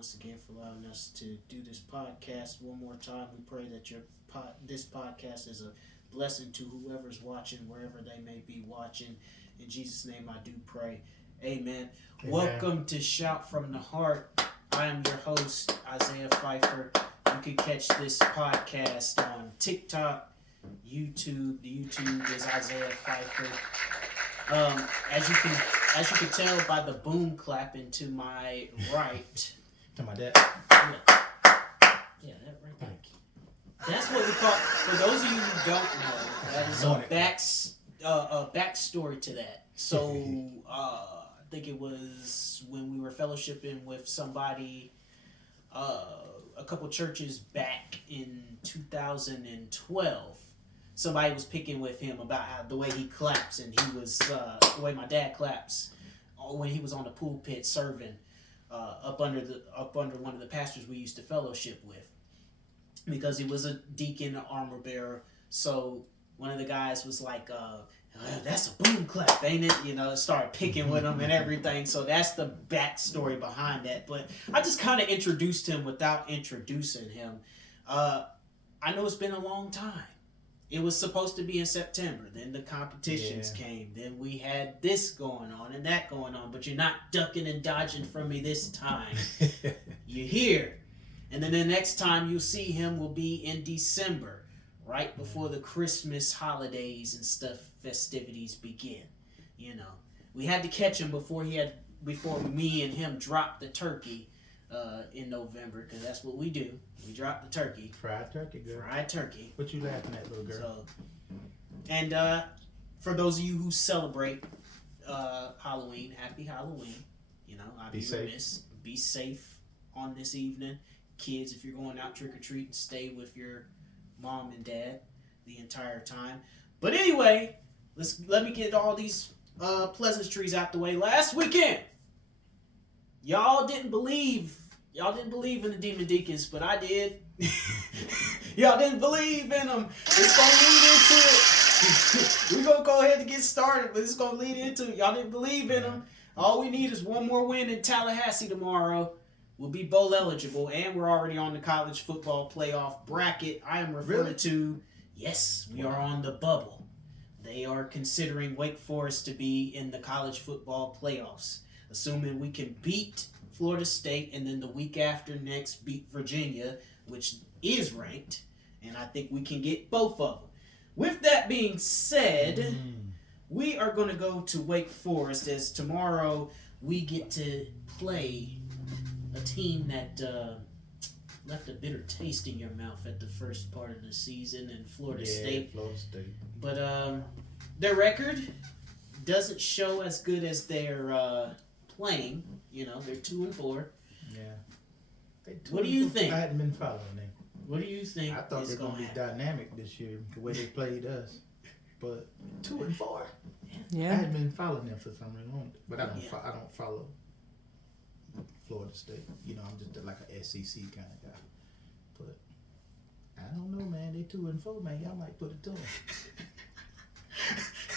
once again for allowing us to do this podcast one more time. We pray that this podcast is a blessing to whoever's watching, wherever they may be watching. In Jesus' name I do pray. Amen. Welcome to Shout from the Heart. I am your host, Isaiah Pfeiffer. You can catch this podcast on TikTok, YouTube. The YouTube is Isaiah Pfeiffer. As you can tell by the boom clapping to my right. To my dad. Yeah, that right there. That's what we call. For those of you who don't know, that is a backstory to that. So I think it was when we were fellowshipping with somebody, a couple churches back in 2012. Somebody was picking with him about how the way he claps, and he was the way my dad claps when he was on the pulpit serving up under one of the pastors we used to fellowship with, because he was a deacon, an armor bearer. So one of the guys was like, "That's a boom clap, ain't it?" You know, started picking with him and everything. So that's the backstory behind that. But I just kind of introduced him without introducing him. I know it's been a long time. It was supposed to be in September. Then the competitions came. Then we had this going on and that going on. But you're not ducking and dodging from me this time. You're here. And then the next time you'll see him will be in December, right before the Christmas holidays and stuff, festivities begin. You know, we had to catch him before me and him dropped the turkey in November, because that's what we do. We drop the turkey. Fried turkey, girl. Fried turkey. What you laughing at, little girl? So, and for those of you who celebrate Halloween, happy Halloween. You know, I'll be remiss. Be safe on this evening. Kids, if you're going out trick-or-treating, stay with your mom and dad the entire time. But anyway, let me get all these pleasantries out the way. Last weekend, y'all didn't believe in the Demon Deacons, but I did. Y'all didn't believe in them. It's going to lead into it. We're going to go ahead and get started, but it's going to lead into it. Y'all didn't believe in them. All we need is one more win in Tallahassee tomorrow. We'll be bowl eligible, and we're already on the college football playoff bracket. I am referring to, yes, we are on the bubble. They are considering Wake Forest to be in the college football playoffs, assuming we can beat Florida State, and then the week after next beat Virginia, which is ranked, and I think we can get both of them. With that being said, we are going to go to Wake Forest, as tomorrow we get to play a team that left a bitter taste in your mouth at the first part of the season in Florida State. Florida State. But their record doesn't show as good as they're playing. You know, they're 2-4. Yeah. What do you think? I hadn't been following them. What do you think? I thought they were going to be dynamic this year, the way they played us. But 2-4. Yeah. I hadn't been following them for some reason, but I don't follow Florida State. You know, I'm just like an SEC kind of guy. But I don't know, man. They 2-4, man. Y'all might put it to them.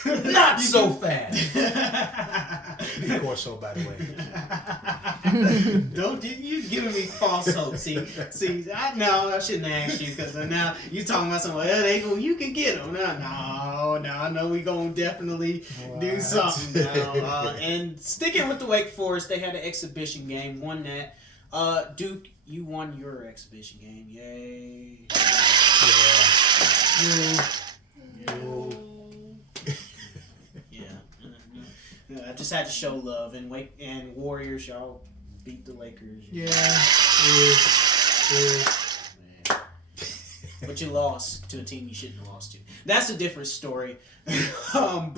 Not so fast. Of course, so by the way. Don't you giving me false hope? See, I shouldn't have asked you, because now you talking about something. Well, you can get them. No, I know we gonna definitely do something now. And sticking with the Wake Forest, they had an exhibition game, won that. Duke, you won your exhibition game. Yay! Yeah. I just had to show love, and Warriors, y'all beat the Lakers. Yeah. But you lost to a team you shouldn't have lost to. That's a different story. So how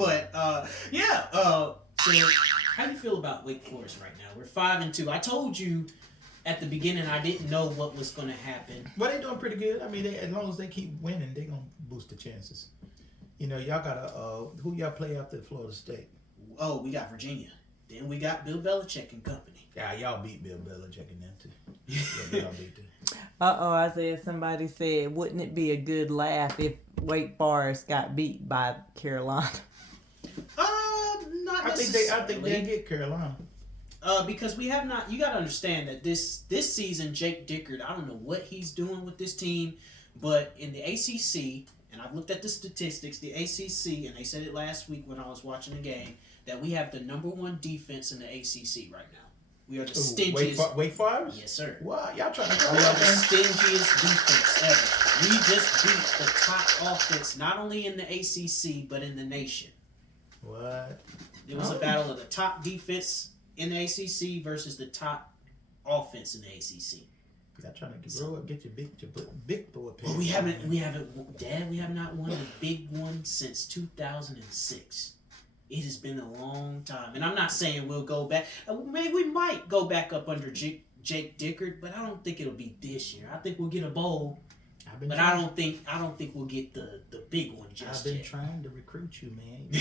do you feel about Wake Forest right now? We're 5-2. I told you at the beginning I didn't know what was going to happen. Well, they're doing pretty good. I mean, as long as they keep winning, they're going to boost the chances. You know, y'all got who y'all play after Florida State? Oh, we got Virginia. Then we got Bill Belichick and company. Yeah, y'all beat Bill Belichick and them too. Yeah, y'all beat them. Isaiah, somebody said, wouldn't it be a good laugh if Wake Forest got beat by Carolina? Not necessarily. I think they get Carolina. Because we have not. You got to understand that this season, Jake Dickert, I don't know what he's doing with this team, but in the ACC, and I've looked at the statistics, the ACC, and they said it last week when I was watching the game, that we have the number 1 defense in the ACC right now. We are the stingiest. Wake Forest? Yes, sir. What? Y'all trying to We are the stingiest defense ever. We just beat the top offense, not only in the ACC, but in the nation. What? It was a battle of the top defense in the ACC versus the top offense in the ACC. Y'all trying to grow up, get your big boy pants. Well, we have not won a big one since 2006. It has been a long time, and I'm not saying we'll go back. Maybe we might go back up under Jake Dickert, but I don't think it'll be this year. I think we'll get a bowl, but I don't think we'll get the big one just yet. I've been yet. trying to recruit you, man. You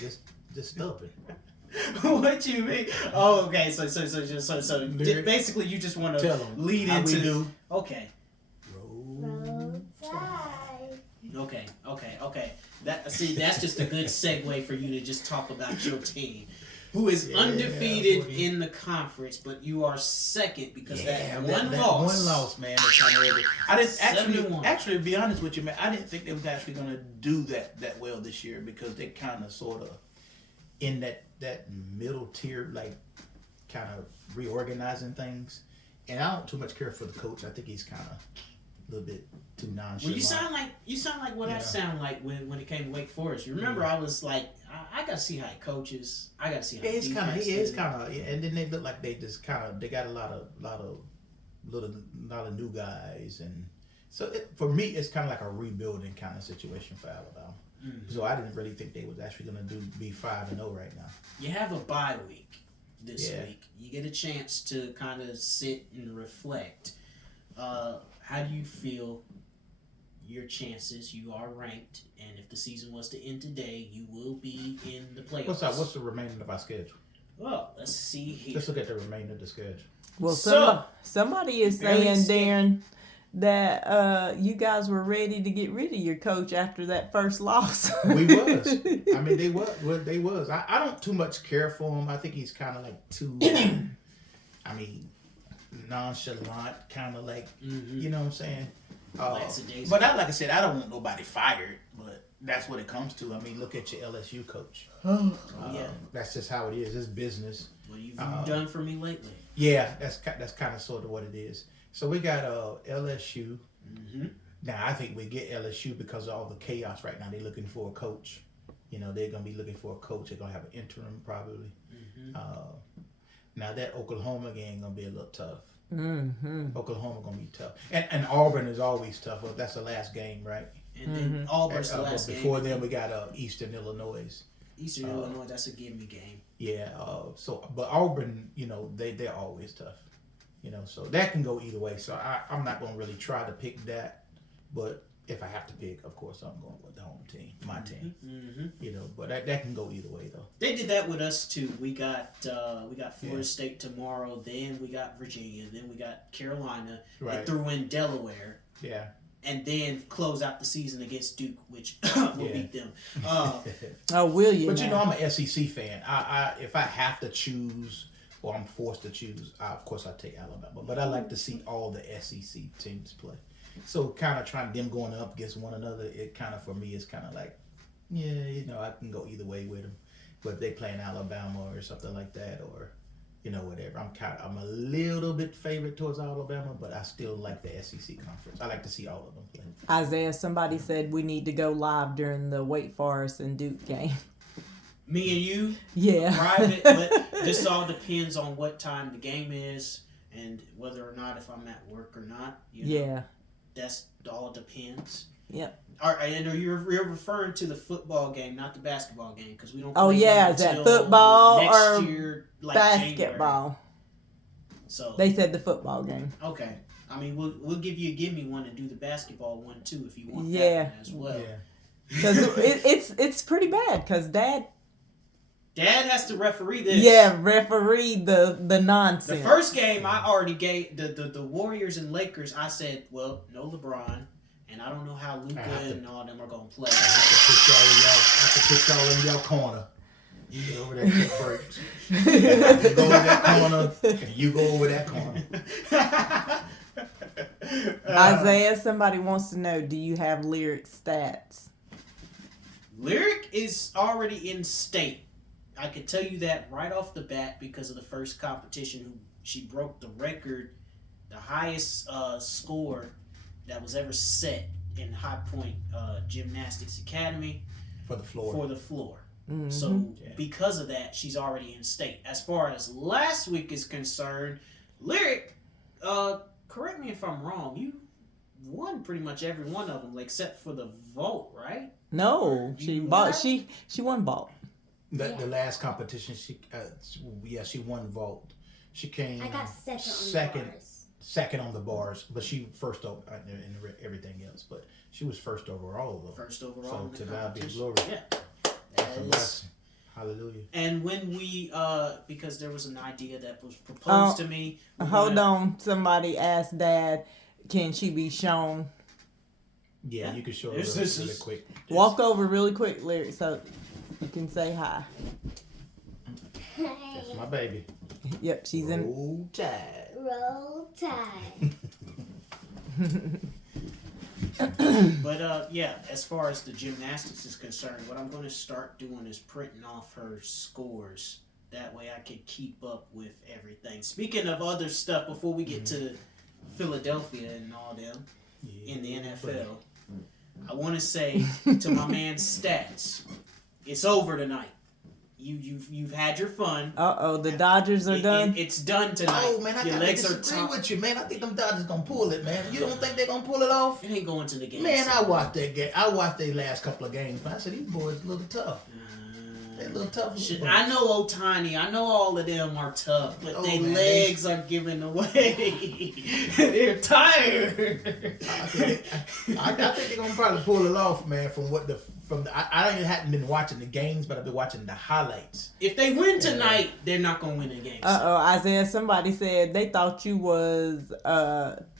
just stubborn. What you mean? Oh, okay. So basically, you just want to lead how into. We do. Okay. Roll Tide. Okay. That's just a good segue for you to just talk about your team, who is undefeated in the conference, but you are second because that one loss, man. I didn't 71. actually, to be honest with you, man, I didn't think they was actually going to do that well this year because they kind of sort of in that middle tier, like kind of reorganizing things. And I don't too much care for the coach. I think he's kind of a little bit too nonchalant. Well, you sound like what I sound like when it came to Wake Forest. You remember, I was like, I gotta see how he coaches. I gotta see how he is kind of, and then they look like they just kind of they got a lot of new guys, and so for me it's kind of like a rebuilding kind of situation for Alabama. Mm-hmm. So I didn't really think they was actually gonna be 5-0 right now. You have a bye week this week. You get a chance to kind of sit and reflect. How do you feel your chances? You are ranked, and if the season was to end today, you will be in the playoffs. What's the remainder of our schedule? Well, let's see here. Let's look at the remainder of the schedule. Well, somebody is saying, Darren, that you guys were ready to get rid of your coach after that first loss. We was. I mean, they was. I don't too much care for him. I think he's kind of like too, nonchalant, kind of like, you know what I'm saying? But like I said, I don't want nobody fired, but that's what it comes to. I mean, look at your LSU coach. That's just how it is. It's business. What you've done for me lately. Yeah, that's kind of sort of what it is. So we got LSU. Mm-hmm. Now, I think we get LSU because of all the chaos right now. They're looking for a coach. You know, they're going to be looking for a coach. They're going to have an interim probably. Mm-hmm. Now, that Oklahoma game going to be a little tough. Mm-hmm. Oklahoma going to be tough. And Auburn is always tough. Well, that's the last game, right? And then Auburn's the last game. Before then, we got Eastern Illinois. Illinois, that's a give-me game. Yeah. But Auburn, you know, they're always tough. You know, so that can go either way. So I'm not going to really try to pick that. But if I have to pick, of course, I'm going with the home team, my team. Mm-hmm. You know, but that can go either way, though. They did that with us, too. We got Florida State tomorrow. Then we got Virginia. Then we got Carolina. Right. They threw in Delaware. Yeah. And then close out the season against Duke, which will beat them. Will you? But, you know, I'm an SEC fan. I if I have to choose or I'm forced to choose, of course I take Alabama. But I like to see all the SEC teams play. So kind of trying them going up against one another, it kind of, for me, is kind of like, yeah, you know, I can go either way with them. But if they play in Alabama or something like that, or, you know, whatever, I'm a little bit favored towards Alabama, but I still like the SEC conference. I like to see all of them play. Isaiah, somebody said we need to go live during the Wake Forest and Duke game. Me and you? Yeah. Private, but this all depends on what time the game is and whether or not if I'm at work or not. You know? Yeah. That's all depends. Yep. All right, and you're referring to the football game, not the basketball game, because we don't. Oh yeah, is that football or year, like basketball? January. So they said the football game. Okay, I mean we'll give you a gimme one and do the basketball one too if you want. Yeah. That as well. Yeah. Because it's pretty bad because Dad has to referee this. Yeah, referee the nonsense. The first game I already gave the Warriors and Lakers. I said, well, no LeBron, and I don't know how Luka and all them are gonna play. I have to put y'all in your corner. You get over that quick breaks. You go to that corner, and you go over that corner. Isaiah, somebody wants to know, do you have Lyric stats? Lyric is already in state. I can tell you that right off the bat because of the first competition. She broke the record, the highest score that was ever set in High Point Gymnastics Academy For the floor. Mm-hmm. So because of that, she's already in state. As far as last week is concerned, Lyric, correct me if I'm wrong, you won pretty much every one of them except for the vault, right? No, she won vault. The last competition, she won vault. She came I got second second on the bars, but she first over in everything else. But she was first overall though. First overall. So in the to God be the competition. glory. Yeah. That's a blessing. Hallelujah. And when we, because there was an idea that was proposed to me. Hold on. Somebody asked Dad, can she be shown? Yeah, you can show her This really is- quick. Walk over really quick, Lyric, so you can say hi. That's my baby. Yep, she's in. Roll Tide. Roll Tide. But yeah, as far as the gymnastics is concerned, what I'm going to start doing is printing off her scores. That way I can keep up with everything. Speaking of other stuff, before we get to Philadelphia and all them in the NFL, I want to say to my man Stats, it's over tonight. You've had your fun. The Dodgers are done. It's done tonight. Oh man, I Your gotta legs disagree are with you, man. I think them Dodgers gonna pull it, man. You don't think they're gonna pull it off? It ain't going to the game. Man, I watched that game. I watched their last couple of games. Man, I said these boys a little tough. They're a little tough. Shit, I know Otani. I know all of them are tough, but Oh, their man, legs are giving away. They're tired. I think they're gonna probably pull it off, man. I haven't been watching the games, but I've been watching the highlights. If they win tonight, they're not gonna win the game. Isaiah, somebody said they thought you was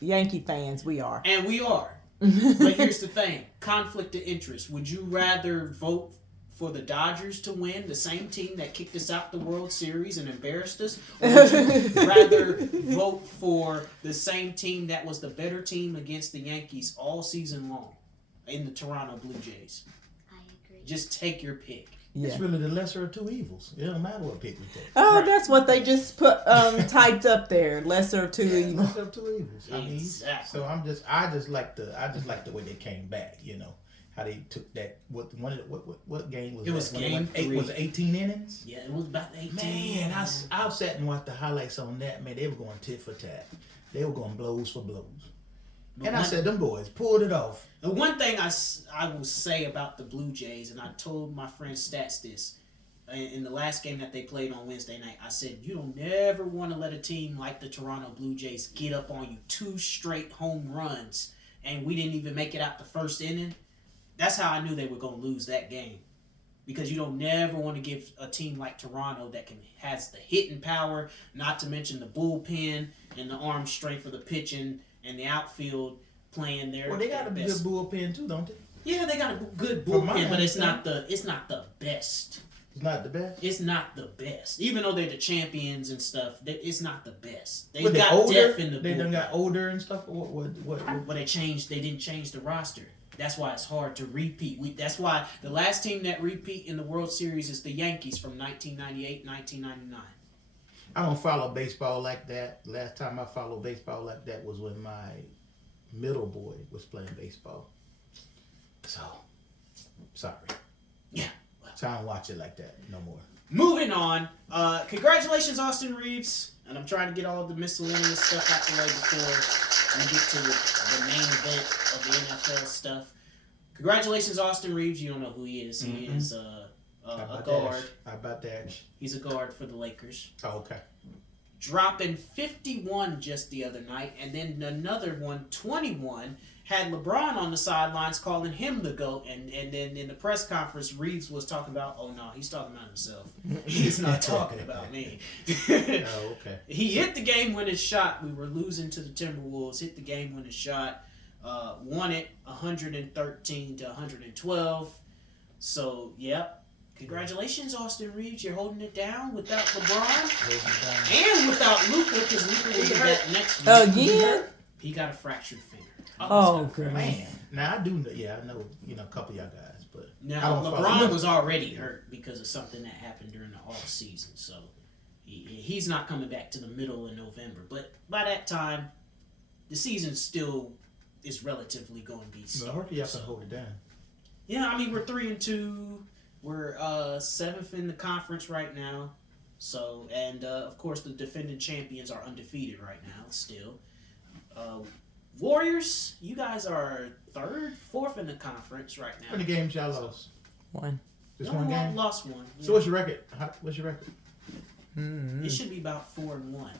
Yankee fans. We are. And we are. But here's the thing: conflict of interest. Would you rather vote for the Dodgers to win, the same team that kicked us out the World Series and embarrassed us, or would you rather vote for the same team that was the better team against the Yankees all season long in the Toronto Blue Jays? I agree. Just take your pick. Yeah. It's really the lesser of two evils. It don't matter what pick we take. Oh, Right. that's what they just put typed up there. Lesser of two evils. Lesser of two evils. I mean, Exactly. so I just like the way they came back. You know how they took that. What game was It was that? game 3. Was it 18 innings? Yeah, it was about 18. Man, I sat and watched the highlights on that. Man, they were going tit for tat. They were going blows for blows. But And I said, them boys pulled it off. the one thing I will say about the Blue Jays, and I told my friend Stats this in the last game that they played on Wednesday night, I said, you don't never want to let a team like the Toronto Blue Jays get up on you 2 straight home runs, and we didn't even make it out the first inning. That's how I knew they were going to lose that game. Because you don't never want to give a team like Toronto that has the hitting power, not to mention the bullpen and the arm strength for the pitching and the outfield playing their Well, they got a their good best. bullpen too, don't they? Yeah, they got a good From my bullpen, but it's understanding. not the best. It's not the best. It's not the best. Even though they're the champions and stuff, it's not the best. They But got older. depth in the They done bullpen. got older and stuff. What? But they didn't change the roster. That's why it's hard to repeat. That's why the last team that repeat in the World Series is the Yankees from 1998, 1999. I don't follow baseball like that. Last time I followed baseball like that was when my middle boy was playing baseball. So, sorry. Yeah. So I don't watch it like that no more. Moving on. Congratulations, Austin Reeves. And I'm trying to get all the miscellaneous stuff out the way before we get to the main event of the NFL stuff. Congratulations, Austin Reeves. You don't know who he is. He is a guard. How about that? He's a guard for the Lakers. Oh, okay. Dropping 51 just the other night, and then another one, 21, had LeBron on the sidelines calling him the GOAT, and then in the press conference, Reeves was talking about, oh no, he's talking about himself. He's not talking about me. Oh, okay. He hit the game-winning shot. We were losing to the Timberwolves. Hit the game-winning shot. Won it 113 to 112. So, yep. Congratulations, Austin Reeves. You're holding it down without LeBron Holding and without Luka, because Luka will be back next week. Again? He got a fractured finger. Oh, He's got a goodness. fractured Man, now I do know. Yeah, I know. You know, a couple of y'all guys, but Now, I don't LeBron follow. was already hurt because of something that happened during the off season, so he's not coming back to the middle of November. But by that time, the season still is relatively going to be Well, started. hopefully y'all can hold it down. Yeah, I mean we're 3-2. We're 7th in the conference right now. So and of course the defending champions are undefeated right now still. Warriors, you guys are 3rd, 4th in the conference right now. How many games y'all lost? One. Just No, one we game. lost one. So what's your record? What's your record? Mm-hmm. It should be about 4-1.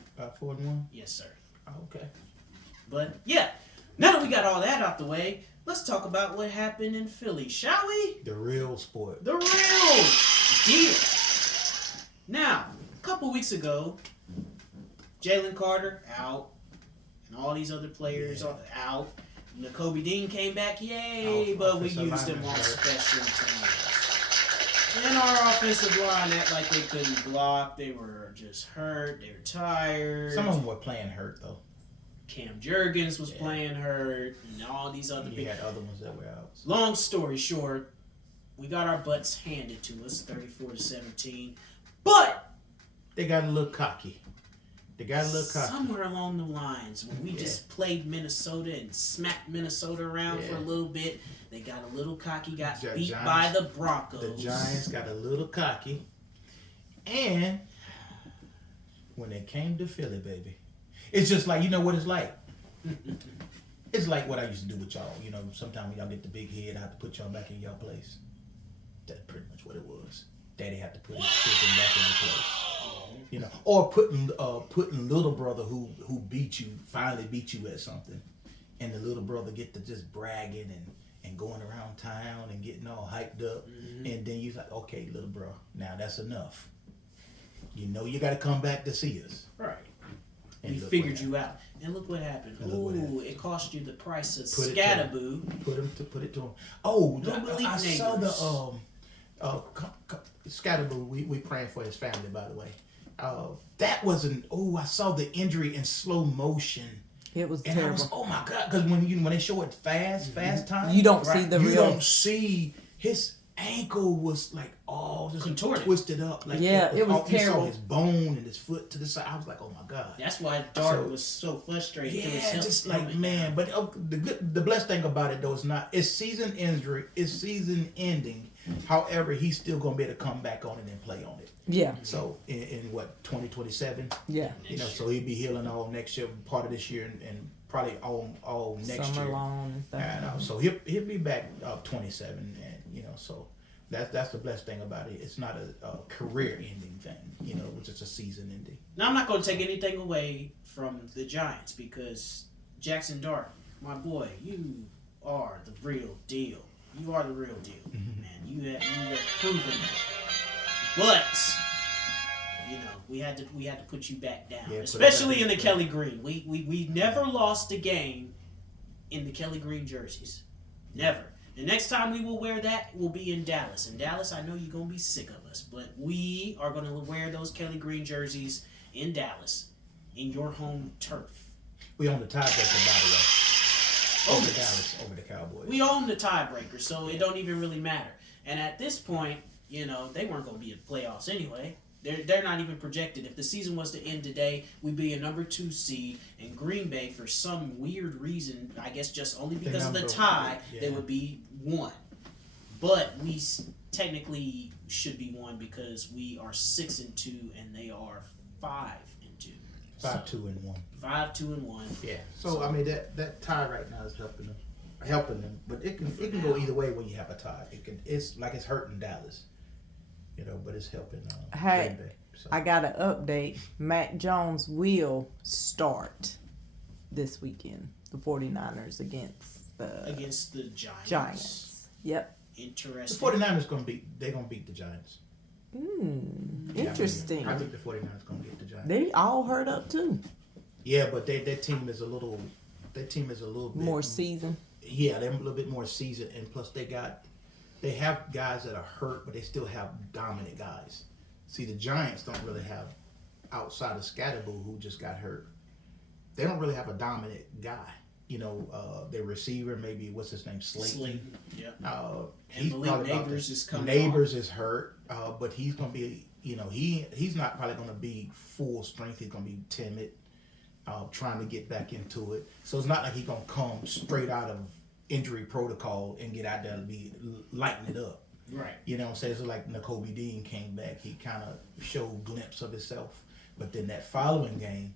4-1. Yes, sir. Oh, okay. But yeah, now that we got all that out the way, let's talk about what happened in Philly, shall we? The real sport. The real deal. Now, a couple weeks ago, Jalen Carter out, and all these other players are out. Nakobe Dean came back, yay, Our but we offensive used him lineman on hurt. special teams. And our offensive line act like they couldn't block. They were just hurt. They were tired. Some of them were playing hurt though. Cam Jurgens was Yeah. playing hurt, and all these other You people. had other ones that were out. Long story short, we got our butts handed to us, 34-17. But They got a little cocky. somewhere along the lines, when we Yeah. just played Minnesota and smacked Minnesota around for a Yeah. little bit, they got a little cocky, got Gi- beat Giants- by the Broncos. The Giants got a little cocky. And when they came to Philly, baby, it's just like, you know what it's like? It's like what I used to do with y'all. You know, sometimes when y'all get the big head, I have to put y'all back in y'all place. That's pretty much what it was. Daddy had to put him back in the place. You know, or putting little brother who finally beat you at something, and the little brother get to just bragging and going around town and getting all hyped up, and then you're like, okay, little bro, now that's enough. You know you got to come back to see us. Right. And We look figured what you out. And look what happened. And look what Ooh, happened. it cost you the price of Put it to him. Scataboo. Put it to him. Oh, No belief I saw neighbors. the Scatterboo. We praying for his family, by the way. That wasn't. Oh, I saw the injury in slow motion, It was and I terrible. was, oh my god, because when they show it fast time, You don't see the you real. don't see his ankle was like all just Contorted. twisted up. Like Yeah, it was you terrible. saw his bone and his foot to the side. I was like, oh my god. That's why Dart So- was so frustrated. He was Yeah, just like man, but the blessed thing about it though is not it's season injury, it's season ending. However, he's still gonna be able to come back on it and play on it. Yeah, So in what 2027, yeah. you know, so he'll be healing all next year, part of this year, and probably all next Summer year. long and stuff. And so he'll be back 27, and you know, so that's the blessed thing about it. It's not a career-ending thing, you know, which is a season ending. Now I'm not going to take anything away from the Giants because Jackson Dart, my boy, you are the real deal. You are the real deal, Mm-hmm. man. You have proven that. But you know, we had to put you back down, Yeah, put it especially back in the in. Kelly Green. We never lost a game in the Kelly Green jerseys. Never. The next time we will wear that will be in Dallas. In Dallas, I know you're going to be sick of us, but we are going to wear those Kelly Green jerseys in Dallas, in your home turf. We own the tiebreaker, by the way. Oh, Over yes. Dallas, over the Cowboys. We own the tiebreaker, so it don't even really matter. And at this point, you know, they weren't going to be in playoffs anyway. They're not even projected. If the season was to end today, we'd be a number 2 seed. And Green Bay, for some weird reason, I guess just only because of the number- tie, yeah. they would be 1. But we technically should be 1 because we are 6-2 and they are 5-2. 5-2-1. 5-2-1. Yeah. So I mean that tie right now is helping them, but it can go either way when you have a tie. It's like it's hurting Dallas, you know, but it's helping. Hey, Green Bay, so. I got an update. Mac Jones will start this weekend. The 49ers against the Against the Giants. Giants. Yep. The Interesting. 49ers they're gonna beat the Giants. Yeah, Interesting. I think the 49ers gonna get the Giants. They all hurt up too. Yeah, but their team is a little bit More season. Yeah, they're a little bit more seasoned, and plus they got they have guys that are hurt, but they still have dominant guys. See, the Giants don't really have, outside of Scatterboo, who just got hurt, they don't really have a dominant guy. You know, their receiver, maybe, what's his name, Slayton. Yeah. He's Malik probably Neighbors is coming Neighbors is hurt, but he's going to be, you know, he's not probably going to be full strength. He's going to be timid, trying to get back into it. So it's not like he's going to come straight out of injury protocol and get out there and be lighting it up. Right. You know what I'm saying? It's like Nakobe Dean came back. He kind of showed a glimpse of himself. But then that following game,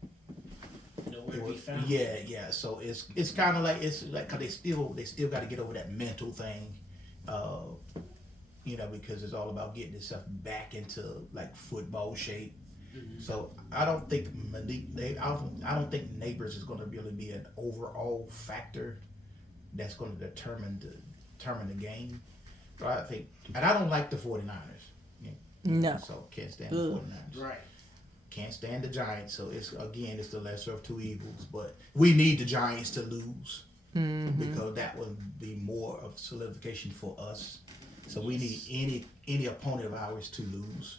Nowhere to be found. yeah. So it's kind of like, it's like, cause they still got to get over that mental thing, you know, because it's all about getting itself back into like football shape. Mm-hmm. So I don't think I don't think Neighbors is going to really be an overall factor that's going to determine the game. So I think, and I don't like the 49ers. No. So can't stand the 49ers. Right. Can't stand the Giants, so it's the lesser of two evils. But we need the Giants to lose because that would be more of solidification for us. So we need any opponent of ours to lose.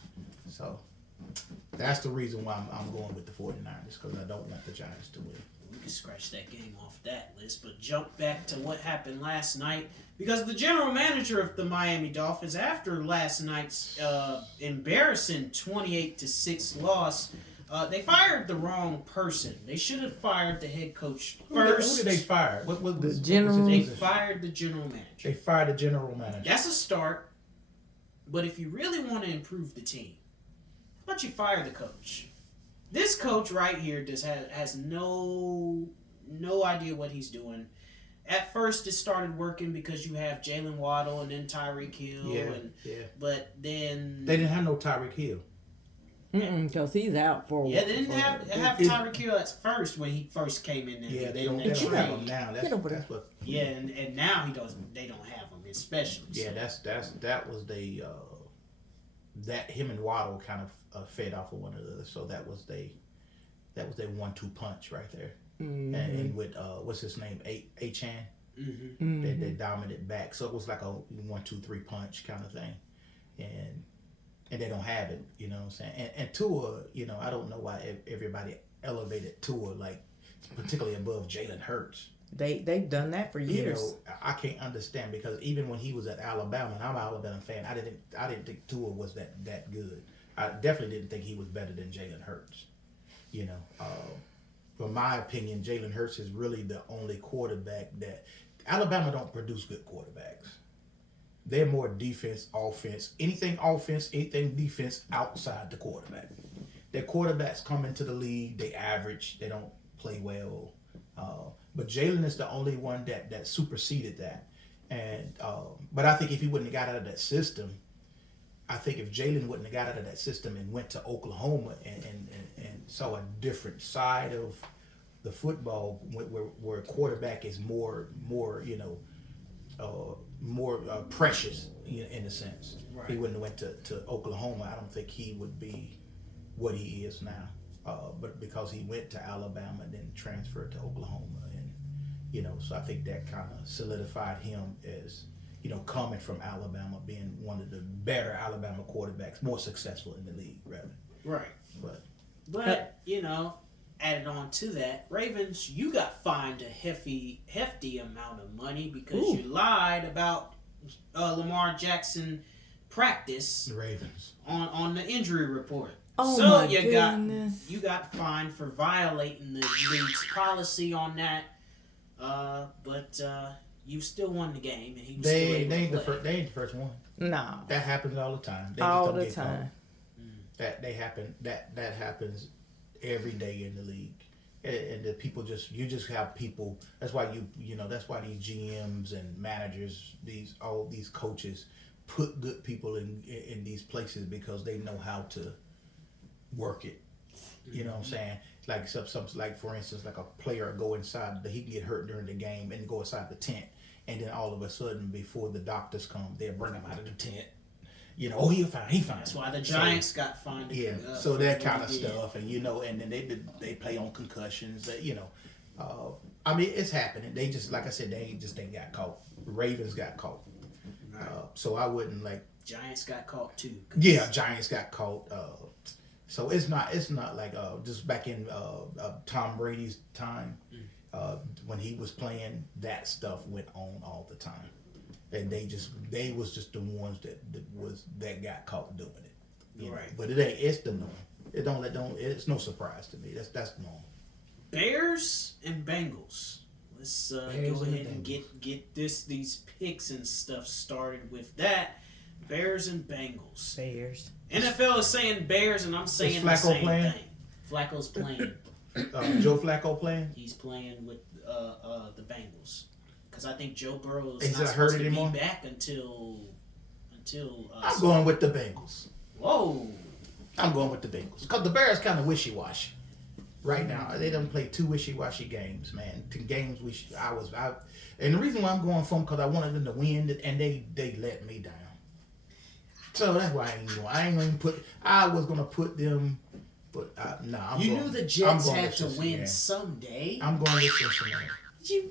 So that's the reason why I'm going with the 49ers, because I don't want the Giants to win. We can scratch that game off that list, but jump back to what happened last night, because the general manager of the Miami Dolphins, after last night's embarrassing 28-6 loss, they fired the wrong person. They should have fired the head coach first. Who did they fire? What was They his fired the general manager. They fired the general manager. That's a start, but if you really want to improve the team, how about you fire the coach? This coach right here just has no idea what he's doing. At first, it started working because you have Jalen Waddle and then Tyreek Hill. But then they didn't have no Tyreek Hill. Because he's out for a while. Yeah, they didn't have Tyreek Hill at first when he first came in there. Yeah, they don't have him now. That's what. Yeah, and now they don't have him, especially. Yeah, so. that was the that him and Waddle kind of fed off of one another. So that was their 1-2 punch right there. Mm-hmm. And with what's his name, Achan, they dominated back. So it was like a 1-2-3 punch kind of thing, and they don't have it. You know what I'm saying? And Tua, you know, I don't know why everybody elevated Tua like particularly above Jalen Hurts. They've done that for years. You know, I can't understand, because even when he was at Alabama, and I'm an Alabama fan, I didn't think Tua was that good. I definitely didn't think he was better than Jalen Hurts. You know, from my opinion, Jalen Hurts is really the only quarterback that Alabama don't produce good quarterbacks. They're more defense, offense, anything defense outside the quarterback. Their quarterbacks come into the league, they average, they don't play well. But Jalen is the only one that superseded that. And but I think if he wouldn't have got out of that system, I think if Jalen wouldn't have got out of that system and went to Oklahoma and saw a different side of the football where a quarterback is more you know, more precious in a sense. Right. If he wouldn't have went to Oklahoma, I don't think he would be what he is now. But because he went to Alabama and then transferred to Oklahoma, and you know, so I think that kind of solidified him as, you know, coming from Alabama, being one of the better Alabama quarterbacks, more successful in the league, rather. Right. But you know, added on to that, Ravens, you got fined a hefty amount of money because you lied about Lamar Jackson practice. The Ravens on the injury report. Oh so my you goodness. you got fined for violating the league's policy on that. But you still won the game, and he was still able to play. They ain't the first one. No. That happens all the time. They all just don't the get time. That happens every day in the league. And the people you just have people. That's why that's why these GMs and managers, all these coaches, put good people in these places, because they know how to work it. You know what I'm saying? Like some like, for instance, like a player go inside, he can get hurt during the game and go inside the tent, and then all of a sudden, before the doctors come, they'll bring him out of the tent. You know, he fine. That's why the Giants got fined. Yeah, so that kind of stuff, and you know, and then they play on concussions. You know, I mean, it's happening. They just, like I said, they ain't got caught. Ravens got caught. Right. So I wouldn't like. Giants got caught too. 'Cause Yeah, Giants got caught. So it's not like just back in Tom Brady's time when he was playing, that stuff went on all the time, and they was just the ones that got caught doing it. You know? Right. But it's the norm. It's no surprise to me. That's normal. Bears and Bengals. Let's Bears go and ahead and get these picks and stuff started with that. Bears and Bengals. Bears. NFL is saying Bears, and I'm saying the Flacco same playing? thing. Flacco's playing. Joe Flacco playing? He's playing with the Bengals because I think Joe Burrow Is is it not hurt supposed to anymore? be back until. I'm going with the Bengals. Whoa. I'm going with the Bengals because the Bears kind of wishy-washy right now. They done play 2 wishy-washy games, man. 2 games and the reason why I'm going for them because I wanted them to win, and they let me down. So that's why I ain't going to put. I was going to put them, but You knew the Jets had to win someday. I'm going with Cincinnati.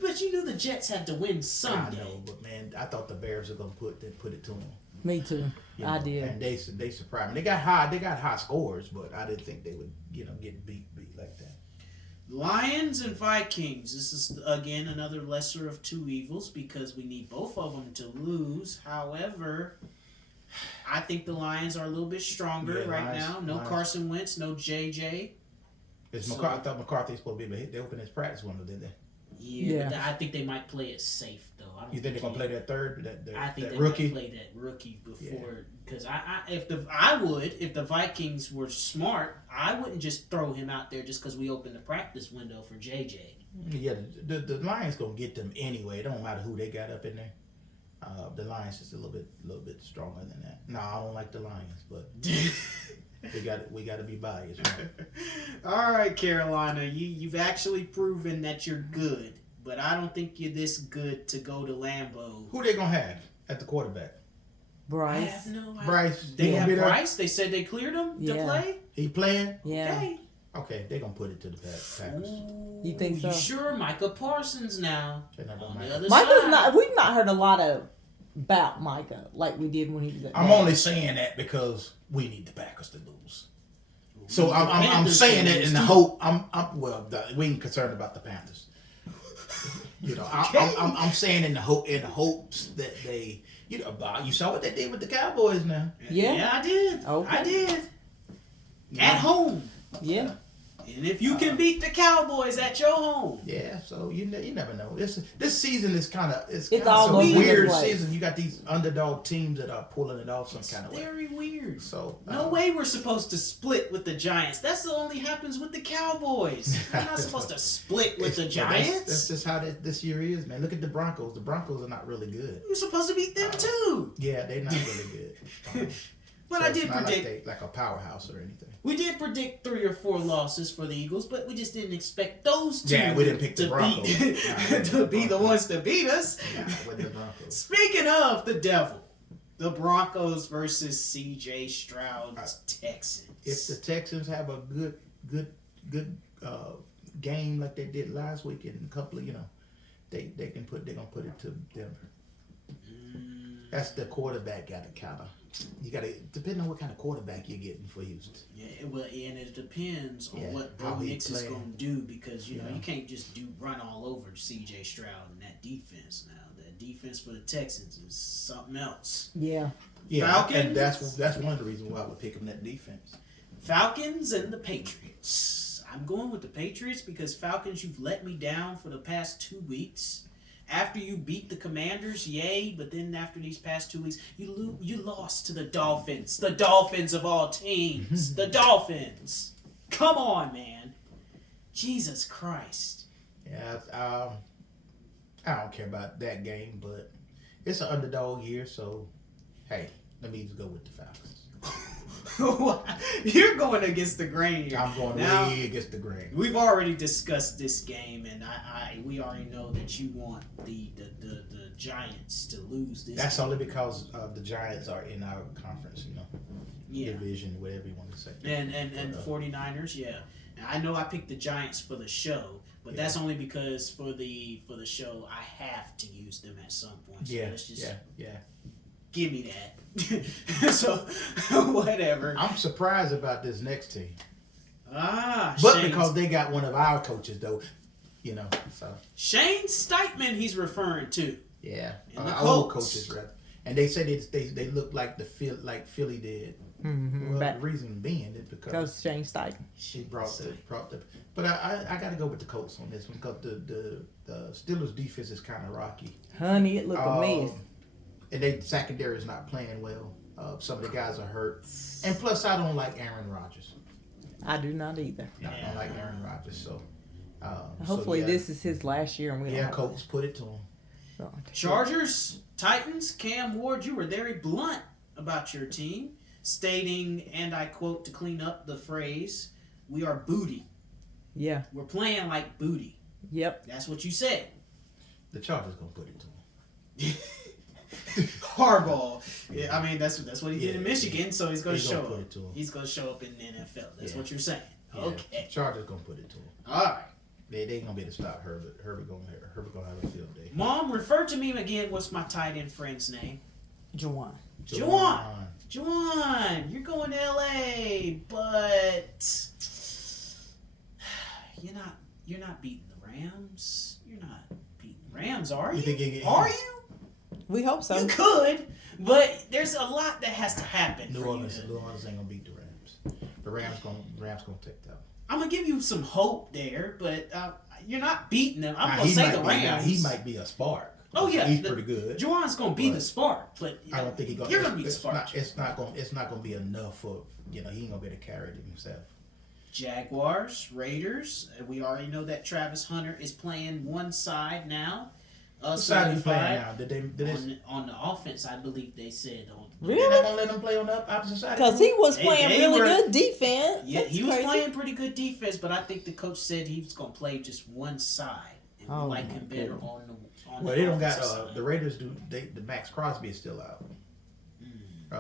But you knew the Jets had to win I someday. know, but man, I thought the Bears were going to put it to them. Me too. You I know, did. and they surprised me. They got high scores, but I didn't think they would get beat like that. Lions and Vikings. This is again another lesser of 2 evils because we need both of them to lose. However, I think the Lions are a little bit stronger right now. No Carson Wentz, no JJ. I thought McCarthy's supposed to be. They opened his practice window, didn't they? Yeah, but I think they might play it safe though. You think they're gonna play that third? I think that they rookie? might play that rookie before because if the Vikings were smart, I wouldn't just throw him out there just because we opened the practice window for JJ. Yeah, the Lions gonna get them anyway. It don't matter who they got up in there. The Lions is a little bit stronger than that. No, I don't like the Lions, but we got to be biased. Right? All right, Carolina, you've actually proven that you're good, but I don't think you're this good to go to Lambeau. Who they gonna have at the quarterback? Bryce. Bryce. They He have gonna be there? Bryce. They said they cleared him to Yeah. play. He playing? Yeah. Okay. They gonna put it to the Packers. Ooh, You think so? You sure? Micah Parsons now They're not gonna on the matter. other Micah's side. not. We've not heard a lot about Micah like we did when he was at. I'm only saying that because we need the Packers to lose. So I'm Panthers saying can it lose in the too. hope. We ain't concerned about the Panthers. You know, Okay. I'm saying in the hopes that they, you saw what they did with the Cowboys now. Yeah. Yeah, I did. Okay. I did. At home. Yeah. And if you can beat the Cowboys at your home. Yeah, so you never know. This season is kind of It's kinda all some over the weird place. season. You got these underdog teams that are pulling it off some kind of way. Very weird. So No way we're supposed to split with the Giants. That's what only happens with the Cowboys. We're not supposed to split with the Giants. That's just how this year is, man. Look at the Broncos. The Broncos are not really good. We're supposed to beat them too. Yeah, they're not really good. But So I it's did not predict. like a powerhouse or anything. We did predict 3 or 4 losses for the Eagles, but we just didn't expect those 2 Yeah, we didn't pick the to Broncos. beat, Nah, to be the ones to beat us. Nah, with the Broncos. Speaking of the devil, the Broncos versus CJ Stroud's Texans. If the Texans have a good game like they did last week and a couple of, they're gonna put it to Denver. That's the quarterback got to kind of. You got to depend on what kind of quarterback you're getting for Houston. Yeah, well, and it depends on what how Bo he Nix is play. going to do because you Yeah. can't just run all over C.J. Stroud and that defense. Now that defense for the Texans is something else. Yeah. Yeah, Falcons? and that's one of the reasons why I would pick him that defense. Falcons and the Patriots. I'm going with the Patriots because Falcons, you've let me down for the past 2 weeks. After you beat the Commanders, yay! But then after these past 2 weeks, you lost to the Dolphins. The Dolphins of all teams. The Dolphins. Come on, man. Jesus Christ. Yeah, I don't care about that game, but it's an underdog year, so hey, let me just go with the Falcons. You're going against the grain here. I'm going Now, way against the grain. We've already discussed this game, and we already know that you want the Giants to lose this. That's only because the Giants are in our conference, yeah. division, whatever you want to say. And 49ers, yeah. And I know I picked the Giants for the show, but that's only because for the show I have to use them at some point. So Yeah, let's just, yeah. give me that. So whatever. I'm surprised about this next team, But but because they got one of our coaches though, so Shane Steichman, he's referring to. yeah, And the our old Colts. coaches rather. And they said they look like Philly did. Mm-hmm. Well, the reason being is because Because Shane Steichen. she brought the. But I got to go with the Colts on this one because the Steelers defense is kind of rocky. Honey, it looked a mess. And they secondary is not playing well. Some of the guys are hurt, and plus I don't like Aaron Rodgers. I do not either. I don't like Aaron Rodgers, so. Hopefully this is his last year, and we don't have Colts put it to him. Chargers, Titans, Cam Ward, you were very blunt about your team, stating, and I quote to clean up the phrase, "We are booty." Yeah. We're playing like booty. Yep. That's what you said. The Chargers gonna put it to him. Harbaugh. Yeah, I mean that's what he did in Yeah, Michigan, so he's gonna show put up. it to him. He's gonna show up in the NFL. That's Yeah. what you're saying. Yeah, Okay. Chargers gonna put it to him. All right. They ain't gonna be able to stop Herbert. Herbert gonna have a field day. Mom, refer to me again. What's my tight end friend's name? Juwan. Juwan, you're going to LA, but you're not beating the Rams. You're not beating the Rams, are you? You think he get- Are you? We hope so. You could, but there's a lot that has to happen. New for Orleans you to, ain't gonna beat the Rams. The Rams gonna take that. I'm gonna give you some hope there, but you're not beating them. I'm Now, gonna he say might the be- Rams. now, he might be a spark. Oh yeah, he's pretty good. Juwan's gonna be But the spark, but I don't think he gonna. You're gonna be the it's spark. It's not gonna be enough for he ain't gonna be able to carry it himself. Jaguars, Raiders. We already know that Travis Hunter is playing one side now. What side he playing now? Did they? On the offense, I believe they said on. They're Really? not gonna let him play on the opposite side. Because he was They- playing they really were- good defense. Yeah, That's he was crazy. playing pretty good defense, but I think the coach said he was gonna play just one side. And we Oh, like my him better goodness. on the. Well, they don't got offensive side. the Raiders do. The Max Crosby is still out.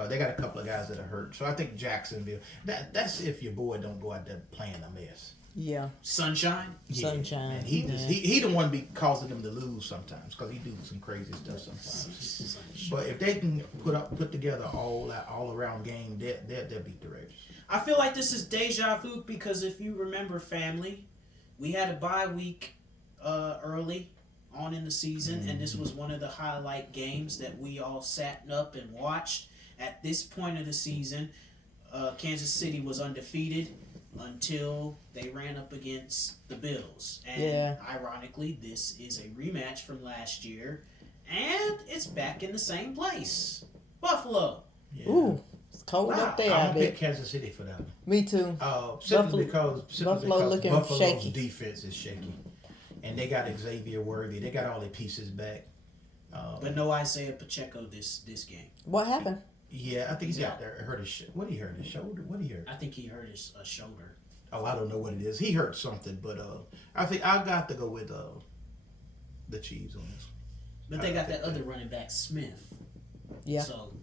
They got a couple of guys that are hurt, so I think Jacksonville. That's if your boy don't go out there playing a mess. Yeah. Sunshine. Sunshine, Man, he yeah. he the one be causing them to lose sometimes because he do some crazy stuff sometimes. But if they can put together all around game, they'll beat the Raiders. I feel like this is deja vu because if you remember, family, we had a bye week early on in the season, and this was one of the highlight games that we all sat up and watched. At this point of the season, Kansas City was undefeated until they ran up against the Bills. And Yeah. ironically, this is a rematch from last year, and it's back in the same place. Buffalo. Yeah. Ooh, it's cold Wow. up there, I'm I gonna pick bet. Kansas City for that one. Me too. Simply because looking Buffalo's shaky. defense is shaky, and they got Xavier Worthy. They got all their pieces back. But no Isaiah Pacheco this game. What happened? Yeah, I think He's he got out. there. Hurt his what he hurt his shoulder. What he hurt? I think he hurt his shoulder. Oh, I don't know what it is. He hurt something, but I think I got to go with the Chiefs on this. But they got that other running back, Smith. Yeah. So,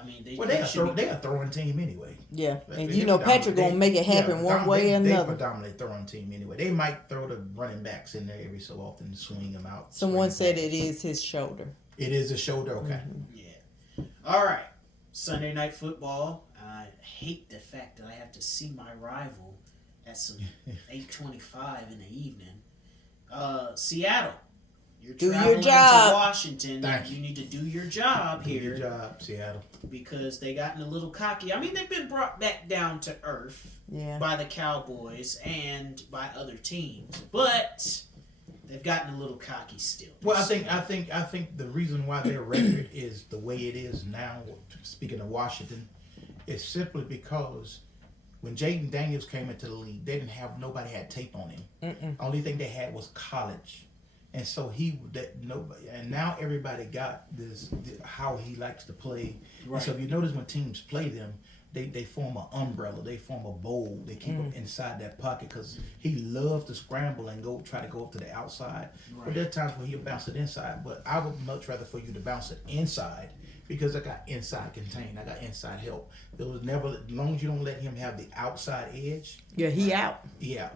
I mean, they Well, they a throwing team anyway. Yeah. And They you know predominantly- Patrick gonna make it happen one way or They another. predominantly throwing team anyway. They might throw the running backs in there every so often to swing them out. Someone swing said them it is his shoulder. back. It is a shoulder. Okay. Yeah. All right. Sunday night football. I hate the fact that I have to see my rival at some 8:25 in the evening. Seattle. You're Do your traveling job. to Washington. Thank You need to do your job Do here your job, Seattle. because they gotten a little cocky. I mean, they've been brought back down to earth Yeah. by the Cowboys and by other teams, but they've gotten a little cocky still. Well, I think the reason why their record is the way it is now, speaking of Washington, is simply because when Jaden Daniels came into the league, they didn't have nobody had tape on him. Only thing they had was college, and so nobody. And now everybody got how he likes to play. Right. And so if you notice when teams play them, they form an umbrella, they form a bowl, they keep him inside that pocket because he loves to scramble and try to go up to the outside. Right. But there are times when he'll bounce it inside. But I would much rather for you to bounce it inside because I got inside contained, I got inside help. There was never, as long as you don't let him have the outside edge. Yeah, he out. Yeah,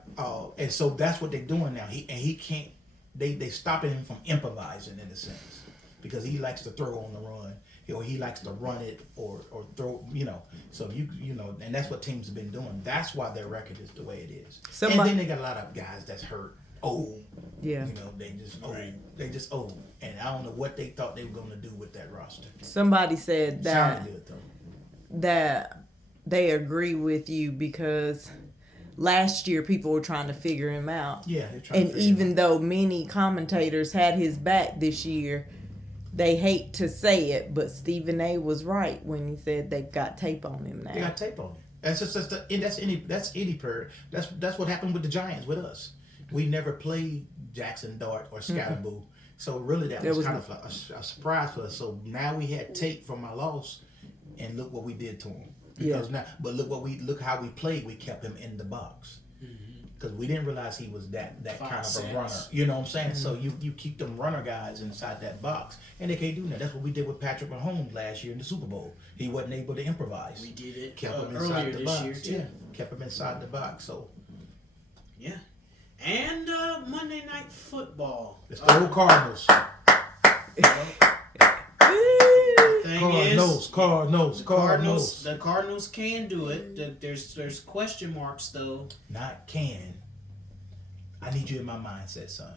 and so that's what they're doing now. He can't. They stopping him from improvising in a sense because he likes to throw on the run. or he likes to run it or throw, So you know, and that's what teams have been doing. That's why their record is the way it is. And then they got a lot of guys that's hurt, old. Yeah. They just old. Right. They just old, and I don't know what they thought they were going to do with that roster. Somebody said that Sounded good though. that they agree with you because last year people were trying to figure him out. Yeah, they're trying And to figure even it out. though many commentators had his back this year, they hate to say it, but Stephen A. was right when he said they've got tape on him now. They got tape on it. That's any Bird. That's what happened with the Giants with us. We never played Jackson Dart or Scatterboo. So really that was kind of a surprise for us. So now we had tape from our loss, and look what we did to him. Because now, but look how we played. We kept him in the box because we didn't realize he was that kind of a runner. You know what I'm saying? So you keep them runner guys inside that box, and they can't do that. That's what we did with Patrick Mahomes last year in the Super Bowl. He wasn't able to improvise. We did it Kept him earlier inside the this box. year too. Yeah, kept him inside the box. So Yeah. And Monday Night Football. it's the old Cardinals. Cardinals. The Cardinals can do it. There's question marks though. Not can. I need you in my mindset, son.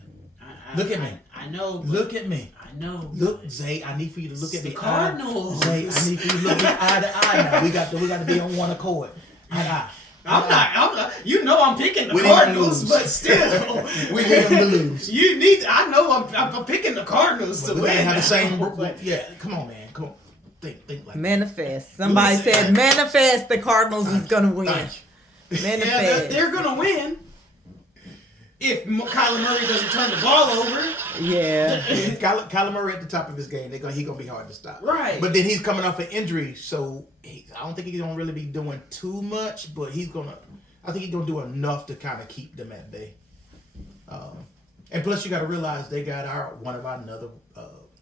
Look at me. I know. Look at me. I know. Look, Zay. I need for you to look at the me. Cardinals. Zay, I need for you to look me eye to eye now. We got to be on one accord. Eye to eye. I'm not. You know I'm picking the We need them to Cardinals, lose. but still, We need them to lose. I know I'm picking the Cardinals to We win. can't have the same. But Yeah, come on, man. Come on. Think like Manifest. Somebody Listen. said manifest the Cardinals is going to win. Thank you. Manifest. they're gonna win if Kyler Murray doesn't turn the ball over. Yeah. Kyler Murray at the top of his game, he's gonna be hard to stop. Right. But then he's coming off an injury, so I don't think he's gonna really be doing too much. But I think he's gonna do enough to kind of keep them at bay. And plus, you got to realize they got one of our another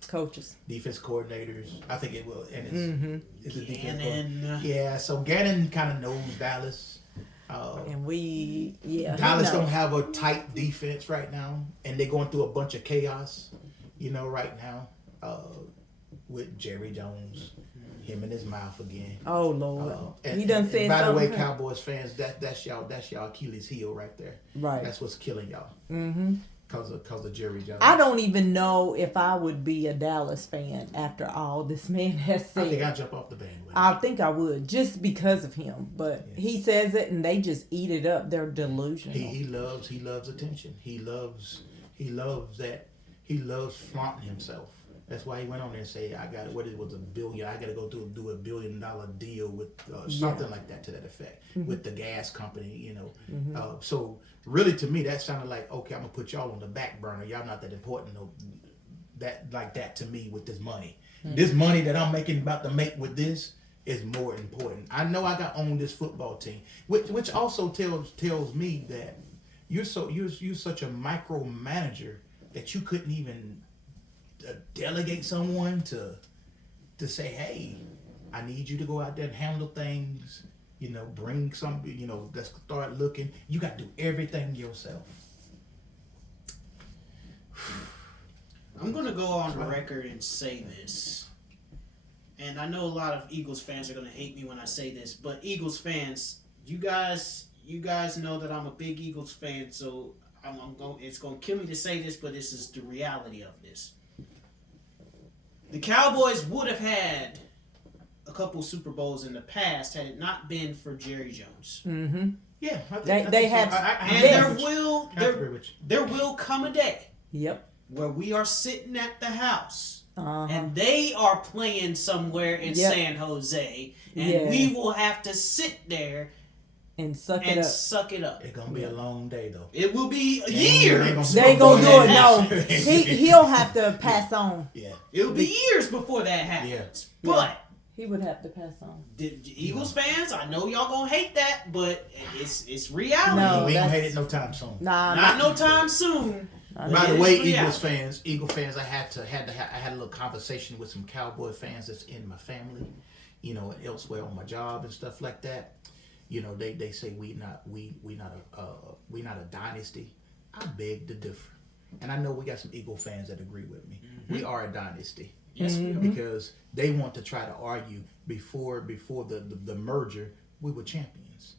Coaches. defense coordinators. I think it will, and it's a defense coordinator. Gannon. Yeah, so Gannon kind of knows Dallas. And Dallas don't have a tight defense right now, and they're going through a bunch of chaos, right now, with Jerry Jones, him in his mouth again. Oh Lord. And, He done and said by the way, something. Cowboys fans, that's y'all Achilles heel right there. Right. That's what's killing y'all. Mm-hmm. Cause of Jerry Jones. I don't even know if I would be a Dallas fan after all this man has said. I think I'd jump off the bandwagon. I think I would just because of him, but he says it and they just eat it up. They're delusional. He loves attention. He loves that. He loves flaunting himself. That's why he went on there and say, I got $1 billion. I got to go do $1 billion deal with something like that to that effect with the gas company. So really, to me, that sounded like, okay, I'm gonna put y'all on the back burner. Y'all not that important. No, that to me with this money. This money that I'm about to make with this is more important. I know I got own this football team, which also tells me that you're such a micromanager that you couldn't even delegate someone to say, hey, I need you to go out there and handle things. Bring some. Let's start looking. You got to do everything yourself. I'm gonna go on the record and say this, and I know a lot of Eagles fans are gonna hate me when I say this, but Eagles fans, you guys know that I'm a big Eagles fan, so it's gonna kill me to say this, but this is the reality of this. The Cowboys would have had a couple Super Bowls in the past had it not been for Jerry Jones. Mm-hmm. Yeah, They have, and there will come a day. Yep. Where we are sitting at the house Uh-huh. and they are playing somewhere in San Jose, and we will have to sit there and suck it up. It's gonna be a long day though. It will be years. They gonna do it. No, he'll have to pass on. Yeah, it will be years before that happens. Yeah. But he would have to pass on. the Eagles fans, I know y'all gonna hate that, but it's reality. No, we ain't gonna hate it no time soon. Nah, no time soon. By the way, Eagle fans, I had a little conversation with some Cowboy fans that's in my family, and elsewhere on my job and stuff like that. They say we not a dynasty. I beg to differ. and I know we got some Eagle fans that agree with me. Mm-hmm. We are a dynasty. Yes, we are. Because they want to try to argue before the merger, we were champions.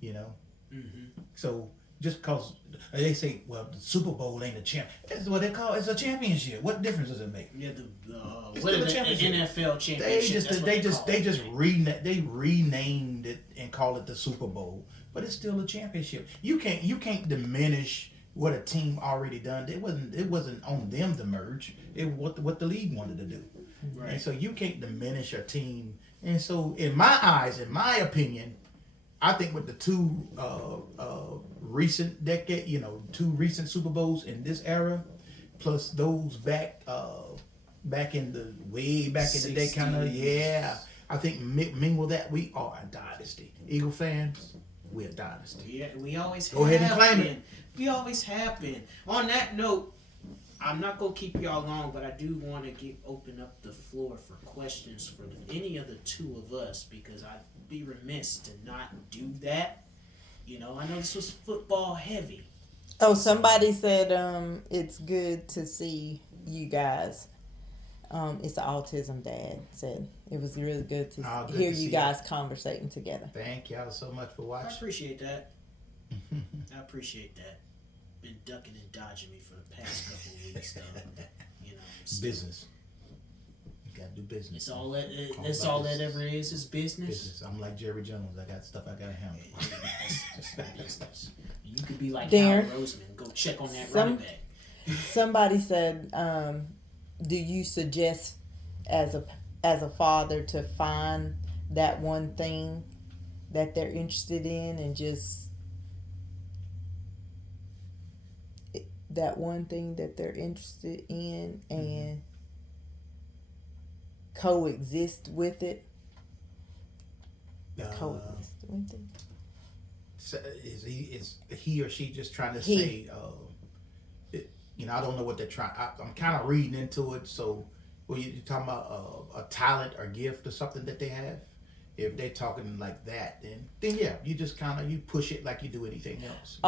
You know? Mm-hmm. So just because they say, well, the Super Bowl ain't a champ, that's what they call it. It's a championship. What difference does it make? Yeah, It's what still are a the championship. NFL championship? They just renamed it and call it the Super Bowl, but it's still a championship. You can't diminish what a team already done. It wasn't on them to merge. It was what the league wanted to do. Right. And so you can't diminish a team. And so in my eyes, in my opinion, I think with the two recent recent Super Bowls in this era, plus those back in the day, kind of, yeah. I think mingle that, we are a dynasty. Eagle fans, we're a dynasty. Yeah, we always Go ahead and claim been. it. We always have been. On that note, I'm not gonna keep y'all long, but I do want to open up the floor for questions for any of the two of us, because I'd be remiss to not do that. You know, I know this was football heavy. Oh, somebody said it's good to see you guys. It's an autism dad said it was really good to hear you guys conversating together. Thank y'all so much for I watching. appreciate that. I appreciate that. Been ducking and dodging me for the past couple of weeks, though. You know, Business. You gotta do business. It's all that. That's all that ever is business. Business. I'm like Jerry Jones. I got stuff I gotta handle. That's business. You could be like Darren, Howard Roseman. Go check on that running back. Somebody said, do you suggest as a father to find that one thing that they're interested in and just that one thing that they're interested in and coexist with it? Coexist with it? So is he or she just trying to say, I don't know what they're trying. I'm kind of reading into it. So, well, you're talking about a talent or gift or something that they have. If they're talking like that, then yeah, you just you push it like you do anything else.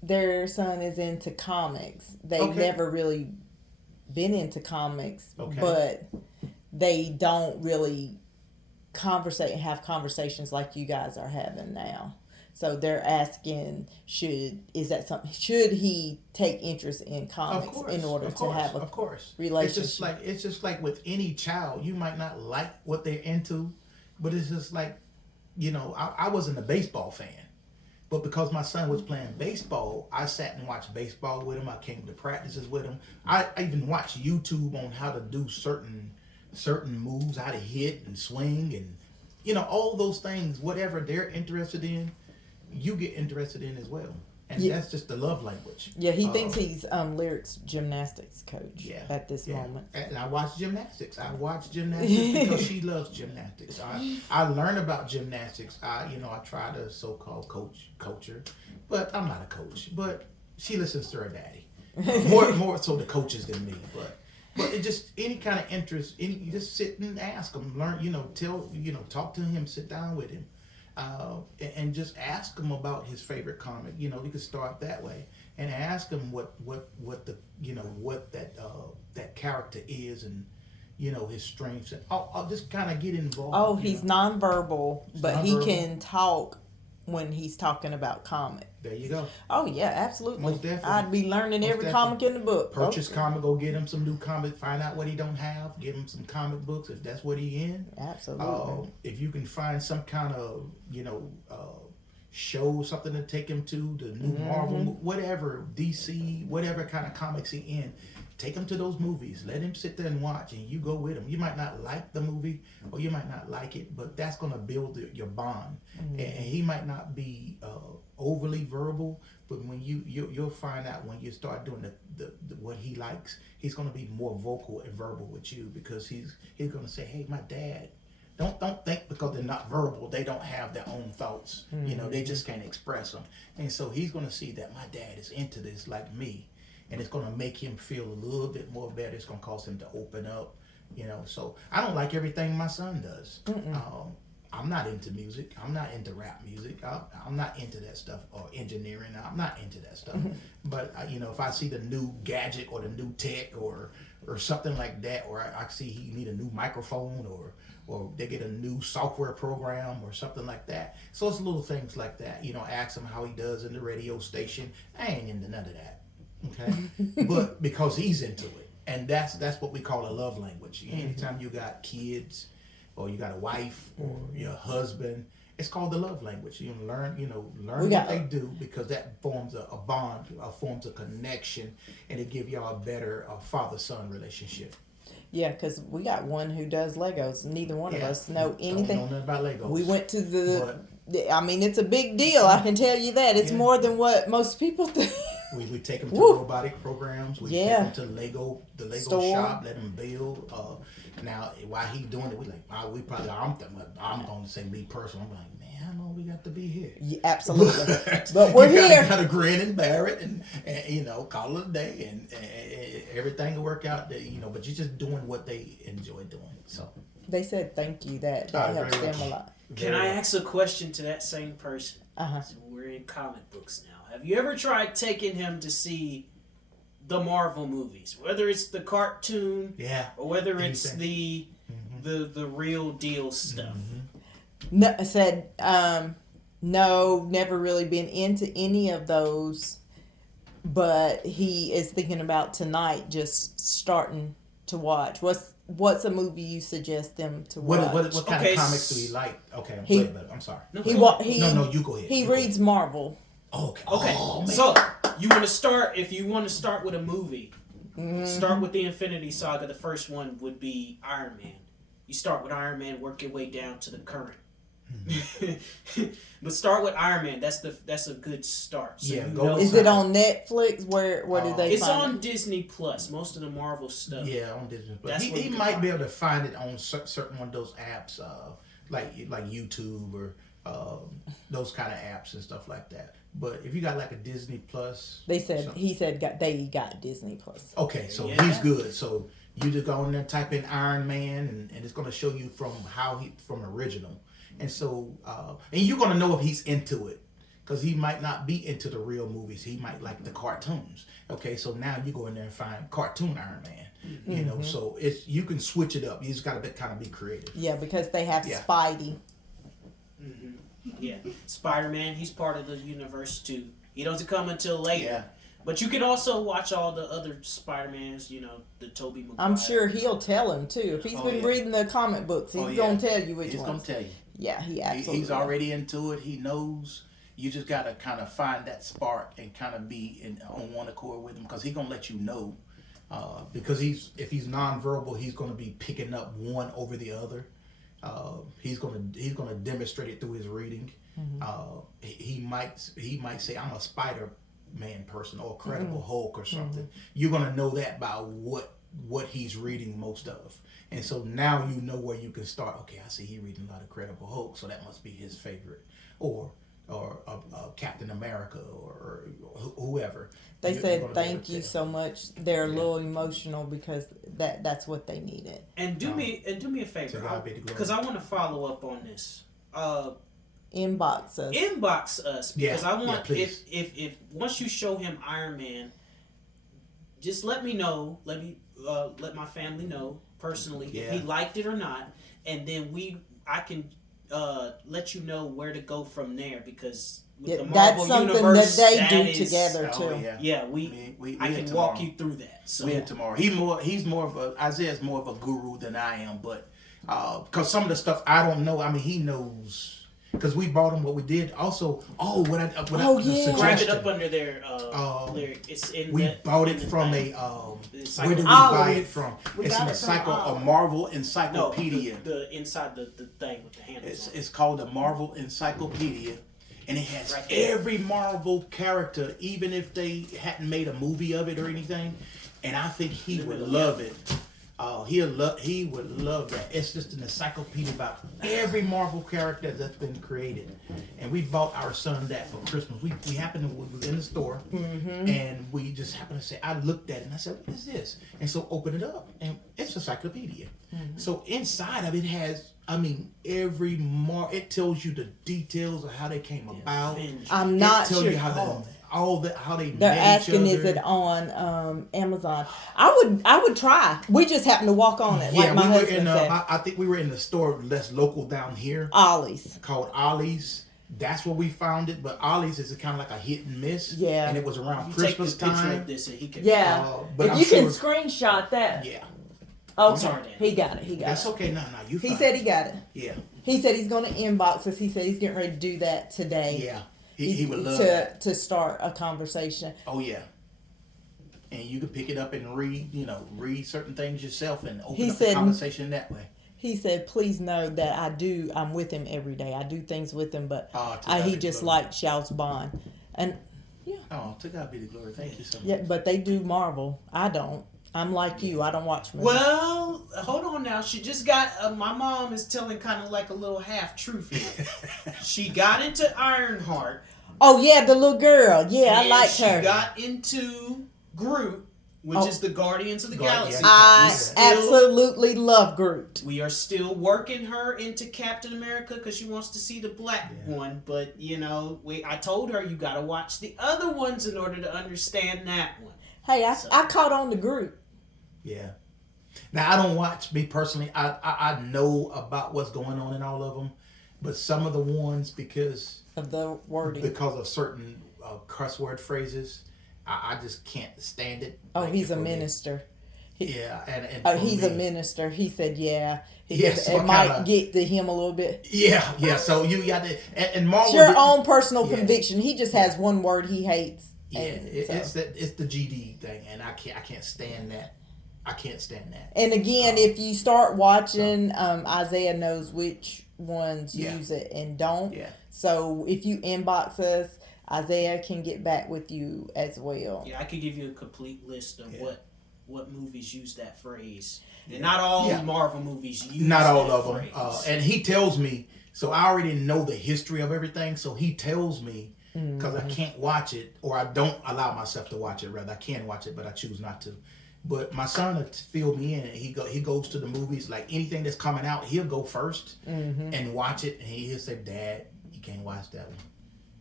Their son is into comics. They've never really been into comics, but they don't really conversate and have conversations like you guys are having now. So they're asking, should he take interest in comics in order to have a relationship? It's just like with any child, you might not like what they're into, but it's just like, I wasn't a baseball fan, but because my son was playing baseball, I sat and watched baseball with him. I came to practices with him. I even watched YouTube on how to do certain moves, how to hit and swing, and all those things. Whatever they're interested in, you get interested in as well. And that's just the love language. Yeah, he thinks he's Lyric's gymnastics coach at this moment. And I watch gymnastics. Because she loves gymnastics. I learn about gymnastics. I try to so-called coach her, but I'm not a coach. But she listens to her daddy. More so the coaches than me. But it just any kind of interest. You just sit and ask him, learn. Talk to him, sit down with him. And just ask him about his favorite comic. You could start that way and ask him what that character is, and his strengths, and I'll just kind of get involved. Oh, he's nonverbal, but he can talk when he's talking about comic. There you go. Oh yeah, absolutely. Most definitely. I'd be learning every comic in the book. Purchase comic, go get him some new comic, find out what he don't have, get him some comic books if that's what he in. Absolutely. If you can find some kind of show, something to take him to, the new Marvel, whatever, DC, whatever kind of comics he in, take him to those movies. Let him sit there and watch, and you go with him. You might not like the movie, or you might not like it, but that's going to build your bond. And he might not be overly verbal, but when you'll find out when you start doing the what he likes, he's going to be more vocal and verbal with you, because he's going to say, "Hey, my dad." Don't think because they're not verbal, they don't have their own thoughts. They just can't express them. And so he's going to see that my dad is into this like me. And it's going to make him feel a little bit more better. It's going to cause him to open up, So I don't like everything my son does. I'm not into music. I'm not into rap music. I'm not into that stuff, or engineering. I'm not into that stuff. But you know, if I see the new gadget or the new tech or something like that, or I see he need a new microphone or they get a new software program or something like that. So it's little things like that. You know, ask him how he does in the radio station. I ain't into none of that. Okay, but because he's into it, and that's what we call a love language. Anytime you got kids, or you got a wife, or your husband, it's called the love language. You learn what they do, because that forms a bond, forms a connection, and it give y'all a better father-son relationship. Yeah, because we got one who does Legos. Neither one of us know anything. Don't know nothing about Legos. We went to I mean, it's a big deal. I can tell you that. It's more than what most people think. We take them to robotic programs. We take them to the Lego store shop, let them build. Now, while he's doing it, I'm going to say me personally. I'm like, man, how long we got to be here? Yeah, absolutely. But we're here. You got to grin and bear it, and you know, call it a day, and everything will work out. You know, but you're just doing what they enjoy doing. So they said thank you. That helps them a lot. Can I ask a question to that same person? So we're in comic books now. Have you ever tried taking him to see the Marvel movies, whether it's the cartoon, or whether it's the real deal stuff? No, I said no, never really been into any of those, but he is thinking about tonight just starting to watch. What's a movie you suggest them to watch? What kind of comics do he like? Okay, I'm sorry. No, you go ahead. He reads Marvel. Okay. Oh, so you want to start? If you want to start with a movie, start with the Infinity Saga. The first one would be Iron Man. You start with Iron Man, work your way down to the current. But start with Iron Man. That's a good start. So Is it on Netflix? Where do they? It's find on it? Disney Plus. Most of the Marvel stuff. Yeah, on Disney Plus. He might be able to find it on certain one of those apps, like YouTube or those kind of apps and stuff like that. But if you got like a Disney Plus, he said they got Disney Plus. Okay, so he's good. So you just go in there, type in Iron Man, and it's going to show you from original. And so, and you're going to know if he's into it, because he might not be into the real movies. He might like the cartoons. Okay, so now you go in there and find cartoon Iron Man. You know, so you can switch it up. You just got to kind of be creative. Yeah, because they have Spidey. Yeah, Spider-Man, he's part of the universe too. He doesn't come until later. Yeah. But you can also watch all the other Spider-Mans, you know, the Tobey Maguire. I'm sure he'll tell him too. If he's been reading the comic books, he's going to tell you which ones. He's going to tell you. Yeah, he absolutely He's already into it. He knows. You just got to kind of find that spark and kind of be on one accord with him, because he's going to let you know. Because if he's nonverbal, he's going to be picking up one over the other. He's gonna demonstrate it through his reading. He might say, I'm a Spider-Man person, or a Credible Hulk or something. You're gonna know that by what he's reading most of, and so now you know where you can start. Okay, I see he reading a lot of Credible Hulk, so that must be his favorite, or Captain America, or whoever. They said thank you so much. They're a little emotional because that's what they needed. And do me a favor, because I want to follow up on this. Inbox us because I want if once you show him Iron Man, just let me know. Let my family know personally if he liked it or not, and then I can let you know where to go from there, because with the Marvel that's something universe, that they do together too. I can walk you through that. So we tomorrow. He's more of Isaiah's more of a guru than I am, but because some of the stuff I don't know. I mean, he knows. Because we bought him what we did. Also, grab it up under there. It's in. We bought it from a. Where did we buy it from? It's a Marvel Encyclopedia. No, the inside the thing with the handles. It's called a Marvel Encyclopedia, and it has every Marvel character, even if they hadn't made a movie of it or anything. And I think he would love it. He would love that. It's just an encyclopedia about every Marvel character that's been created. And we bought our son that for Christmas. We happened to we was in the store, and we just happened to say, I looked at it and I said, what is this? And so open it up, and it's an encyclopedia. So inside of it has, it tells you the details of how they came about. I'm not It tells sure. you how they They're met asking, each is other. it on Amazon? I would try. We just happened to walk on it, like my we were husband in. said. I think we were in the store less local down here Ollie's. called Ollie's. That's where we found it. But Ollie's is kind of like a hit and miss. Yeah. And it was around You Christmas take the picture time. of this and he can. Yeah. But If I'm you can sure- screenshot that. Yeah. Okay. Sorry, Dan. He got it. He got That's it. okay. No, you. He fine. said he got it. Yeah. He said he's going to inbox us. He said he's getting ready to do that today. Yeah. He would love to that. to start a conversation. Oh yeah. And you can pick it up and read certain things yourself and open He up said- the conversation that way. He said, "Please know that I'm with him every day. I do things with him, but To God he be the just glory. likes y'all's bond." And Oh, to God be the glory. Thank you so much. yeah, but they do Marvel. I don't. I'm like you. I don't watch movies. Well, hold on now. She just got. My mom is telling kind of like a little half truth here. She got into Ironheart. Oh yeah, the little girl. Yeah, I and liked she her. got into Groot, which is the Guardians of the Galaxy. I Still- absolutely love Groot. We are still working her into Captain America because she wants to see the black one. But I told her you got to watch the other ones in order to understand that one. Hey, I caught on to Groot. Yeah. Now I don't watch. Me personally, I know about what's going on in all of them, but some of the ones because Of the wording. of certain cuss word phrases, I just can't stand it. Oh, Like, he's a for me. minister. Yeah, and Oh, for he's me- a minister. He said, yeah. He Yes, said, it what might kinda- get to him a little bit. Yeah. So you got to and Marvel. It's your didn't- own personal Yeah. conviction. He just has one word he hates. Yeah, And so- it's the GD thing, and I can't stand that. I can't stand that. And again, if you start watching, Isaiah knows which ones Yeah. use it and don't. Yeah. So if you inbox us, Isaiah can get back with you as well. Yeah, I could give you a complete list of Yeah. what movies use that phrase. And not all Yeah. Marvel movies use Not all that of them. phrase. And he tells me, so I already know the history of everything. So he tells me because I can't watch it, or I don't allow myself to watch it. Rather, I can watch it, but I choose not to. But my son will fill me in. He goes to the movies, like anything that's coming out, he'll go first and watch it, and he'll say, "Dad, you can't watch that one."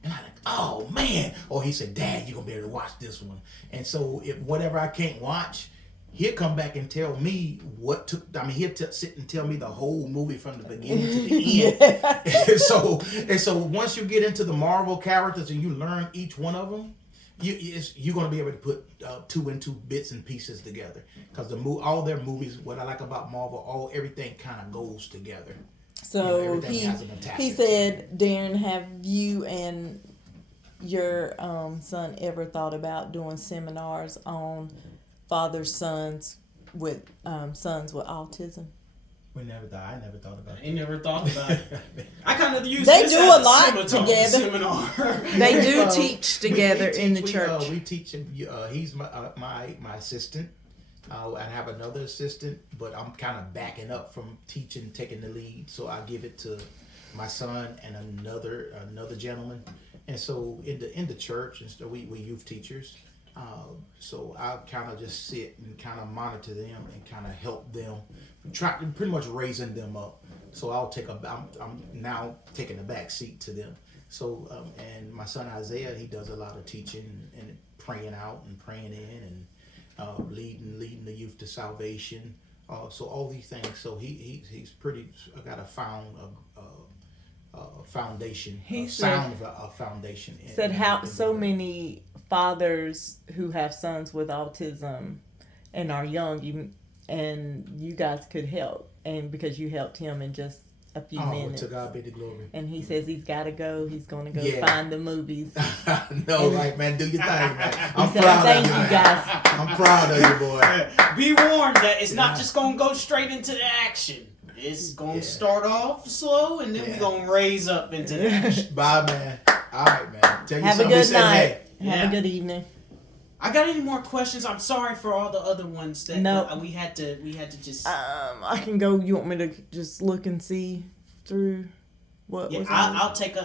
And I'm like, "Oh man!" Or he said, "Dad, you're gonna be able to watch this one." And so if whatever I can't watch, he'll come back and tell me what took. I mean, he'll sit and tell me the whole movie from the beginning to the end. and so once you get into the Marvel characters and you learn each one of them, you're going to be able to put two and two bits and pieces together, because all their movies, what I like about Marvel, everything kind of goes together. So everything has an attachment. he said, Darren, have you and your son ever thought about doing seminars on fathers, sons with autism? I never thought about I never thought about it. I kind of use They this do as a lot seminar. They do Uh, teach together in the we, church. we teach him. He's my assistant. I have another assistant, but I'm kind of backing up from teaching, taking the lead. So I give it to my son and another gentleman. And so in the church, and so we youth teachers. So I kind of just sit and kind of monitor them and kind of help them, pretty much raising them up. So I'm now taking a back seat to them. So and my son Isaiah, he does a lot of teaching and praying out and praying in and leading the youth to salvation. So all these things. So he's pretty got a foundation. He a foundation. Said how in so the- many fathers who have sons with autism and are young, and you guys could help, and because you helped him in just a few minutes. To God be the glory. And he says he's got to go. He's going to go Yeah. find the movies. No, right, man. Do your thing, man. I'm said, proud "Thank of you, you, man. guys." I'm proud of you, boy. Be warned that it's not just going to go straight into the action. It's going to start off slow, and then we're going to raise up into the action. Bye, man. All right, man. Tell you Have a something. good Say, night. hey. Have Yeah. a good evening. I got any more questions? I'm sorry for all the other ones that No. we had to just. I can go. You want me to just look and see through what Yeah, was I'll take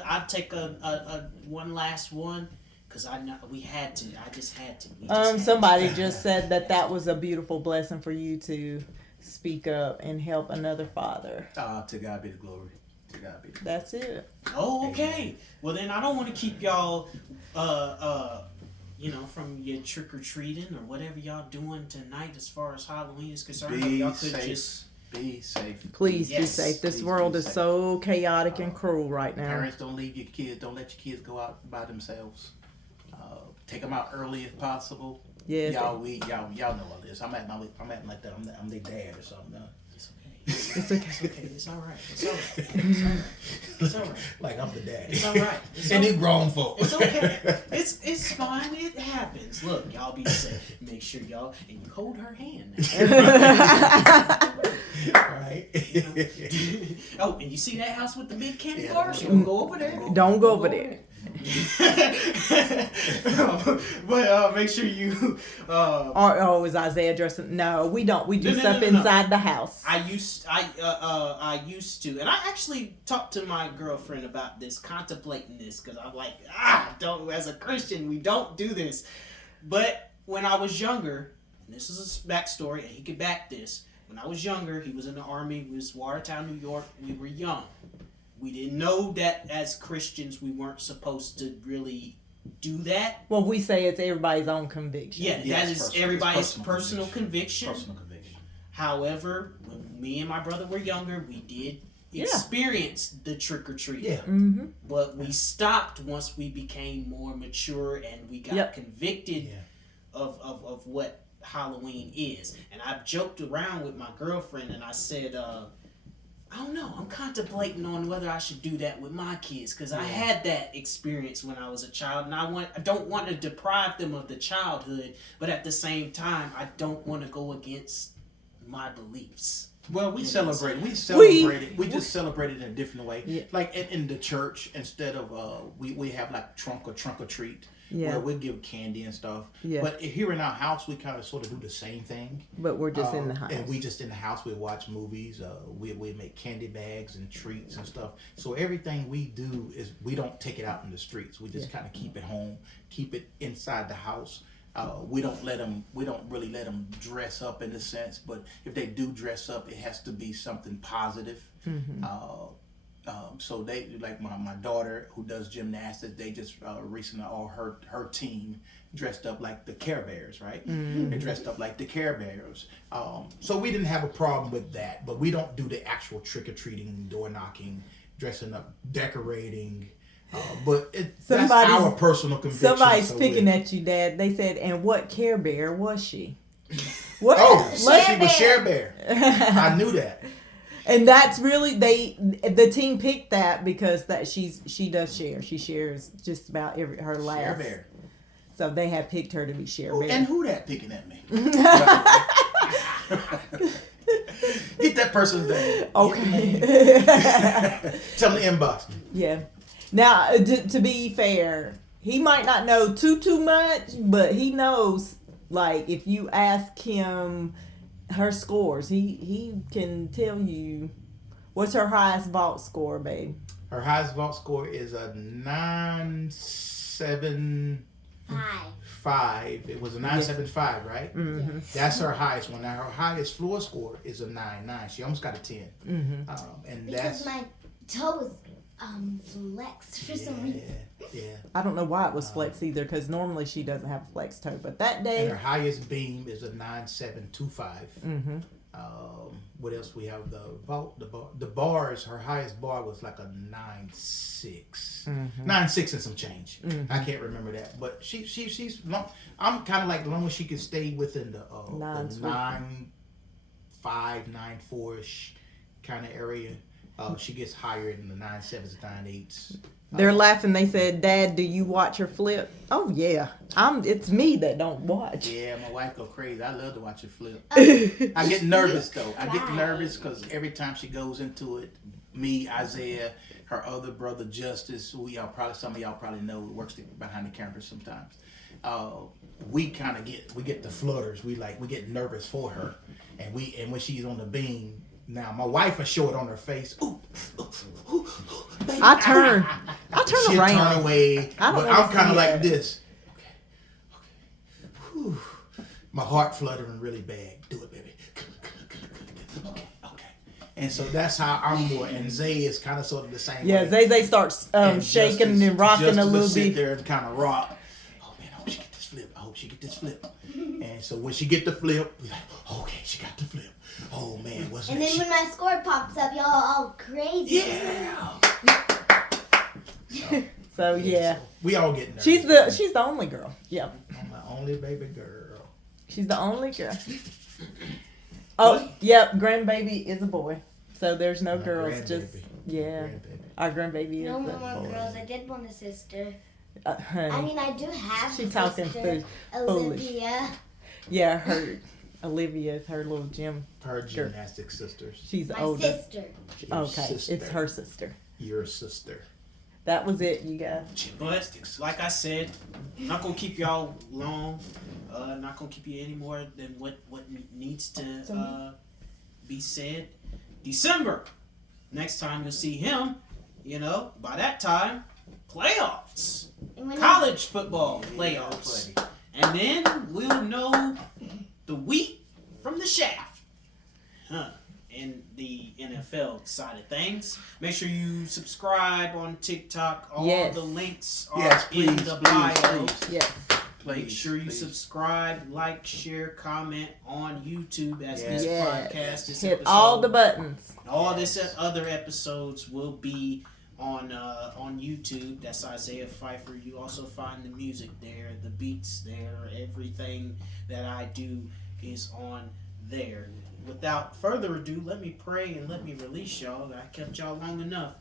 a one last one because I know we had to. I just had to. We just had Somebody to. just said that was a beautiful blessing for you to speak up and help another father. To God be the glory. To God be the glory. That's it. Oh, okay. Well, then I don't want to keep y'all, from your trick or treating or whatever y'all doing tonight as far as Halloween is concerned. Be Y'all could safe. just. Be safe. Please be Yes. safe. This Please world be is safe. so chaotic and cruel right now. Parents, don't leave your kids. Don't let your kids go out by themselves. Take them out early if possible. Yes. Y'all know all this. I'm acting like that. I'm their dad or something. It's okay. It's okay. It's all right. It's all right. It's all right. Like I'm the dad. It's all right. And they grown folk. It's okay. It's fine. It happens. Look, y'all be safe. Make sure y'all and you hold her hand. Right. Oh, and you see that house with the big candy Yeah, bars? You don't go over there. Don't go over there. But make sure you. Is Isaiah dressing? No, we don't. We do No, stuff no. inside the house. I used to, and I actually talked to my girlfriend about this, contemplating this, because I'm like, don't. As a Christian, we don't do this. But when I was younger, and this is a backstory, and he could back this. When I was younger, he was in the army. We was Watertown, New York. We were young. We didn't know that as Christians we weren't supposed to really do that. Well, we say it's everybody's own conviction. Yeah, Yeah, that it's is personal. everybody's It's personal conviction. Personal conviction. However, when me and my brother were younger, we did experience the trick or treat. Yeah. Mm-hmm. But we stopped once we became more mature and we got convicted of what Halloween is. And I joked around with my girlfriend and I said, I don't know. I'm contemplating on whether I should do that with my kids because I had that experience when I was a child, and I don't want to deprive them of the childhood, but at the same time, I don't want to go against my beliefs. Well, we celebrate. We just celebrate it in a different way. Yeah. Like in the church, instead of we have like trunk or treat. Yeah. Where we give candy and stuff. Yeah. But here in our house, we kind of sort of do the same thing. But we're just in the house. And we just in the house. We watch movies. We make candy bags and treats and stuff. So everything we do is we don't take it out in the streets. We just kind of keep it home, keep it inside the house. We don't really let them dress up in a sense. But if they do dress up, it has to be something positive. Mm-hmm. So they, like my daughter who does gymnastics, they just recently, all her team dressed up like the Care Bears, right? Mm-hmm. They dressed up like the Care Bears. So we didn't have a problem with that, but we don't do the actual trick-or-treating, door knocking, dressing up, decorating. But that's our personal conviction. Somebody's picking at you, Dad. They said, and what Care Bear was she? What? Oh, she was Share Bear. I knew that. And that's really the team picked that because she does share. She shares just about her last. Share Bear. So they have picked her to be Share Bear. And who that picking at me? Get that person's name. Okay. Tell them to inbox me. Yeah. Now, to be fair, he might not know too much, but he knows. Like if you ask him her scores, he can tell you. What's her highest vault score, babe? Her highest vault score is a 9.75. It was a 9.75, right? Mm-hmm. That's her highest one. Now her highest floor score is a 9.9. She almost got a 10. Mm-hmm. And because my toe was flexed for some reason. Yeah. I don't know why it was flex either, because normally she doesn't have a flex toe, but that day. And her highest beam is a 9.725. Mm-hmm. What else we have? The vault, the bars. Her highest bar was like a 9.6, 9.6 and some change. Mm-hmm. I can't remember that, but she's. I'm kind of like, as long as she can stay within the 9.5, 9.4ish kind of area. She gets higher in the 9.7s, 9.8s. They're laughing. They said, "Dad, do you watch her flip?" Oh yeah, it's me that don't watch. Yeah, my wife go crazy. I love to watch her flip. I get nervous though. I get nervous because every time she goes into it, me, Isaiah, her other brother Justice, who some of y'all probably know, works behind the camera sometimes. we kind of get the flutters. We get nervous for her, and when she's on the beam. Now my wife will show it on her face. Ooh, baby. I turn She'll around. turn away. I don't But wanna I'm kind see of like that. this. Okay. Whew. My heart fluttering really bad. Do it, baby. Okay. And so that's how I'm more. And Zay is kind of sort of the same Yeah, way. Zay starts And shaking Justice- and rocking Justice a will little sit bit. there and kind of rock. Oh man, I hope she get this flip. I hope she get this flip. And so when she get the flip, we like, okay, she got the flip. Oh man, what's And next? then when my score pops up, y'all are all crazy. Yeah. So yeah, We all get nervous. she's the only girl. Yeah, I'm my only baby girl. she's the only girl. Oh, yep, grandbaby is a boy. So there's no My girls. grandbaby. Just yeah, Grandbaby. our grandbaby No is more boy. girls. I did want a sister. honey. I mean, I do have She a talking sister, foolish. Olivia. Yeah, her Olivia is her little gym. Her gymnastic sisters. She's My older. sister. Your Okay, sister. it's her sister. Your sister. That was it, you guys. But like I said, not gonna keep y'all long. Not gonna keep you any more than what needs to be said. December. Next time you'll see him, by that time, playoffs, And when college football playoffs, and then we'll know the wheat from the shaft. In the NFL side of things, make sure you subscribe on TikTok. All Yes. the links are Yes, in please, the please, bio. please. Yes. Make sure you please. subscribe, like, share, comment on YouTube as this Yes. podcast, this Hit episode, all the buttons. all this other episodes will be on YouTube. That's Isaiah Pfeiffer. You also find the music there, the beats there, everything that I do is on there. Without further ado, let me pray and let me release y'all. I kept y'all long enough.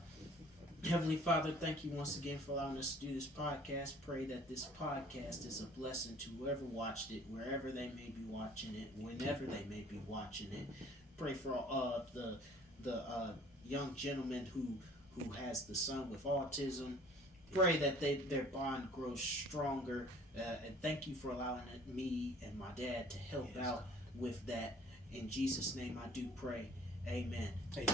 Heavenly Father, thank you once again for allowing us to do this podcast. Pray that this podcast is a blessing to whoever watched it, wherever they may be watching it, whenever they may be watching it. Pray for the young gentleman who has the son with autism. Pray that their bond grows stronger. And thank you for allowing me and my dad to help out with that. In Jesus' name I do pray. Amen. Amen.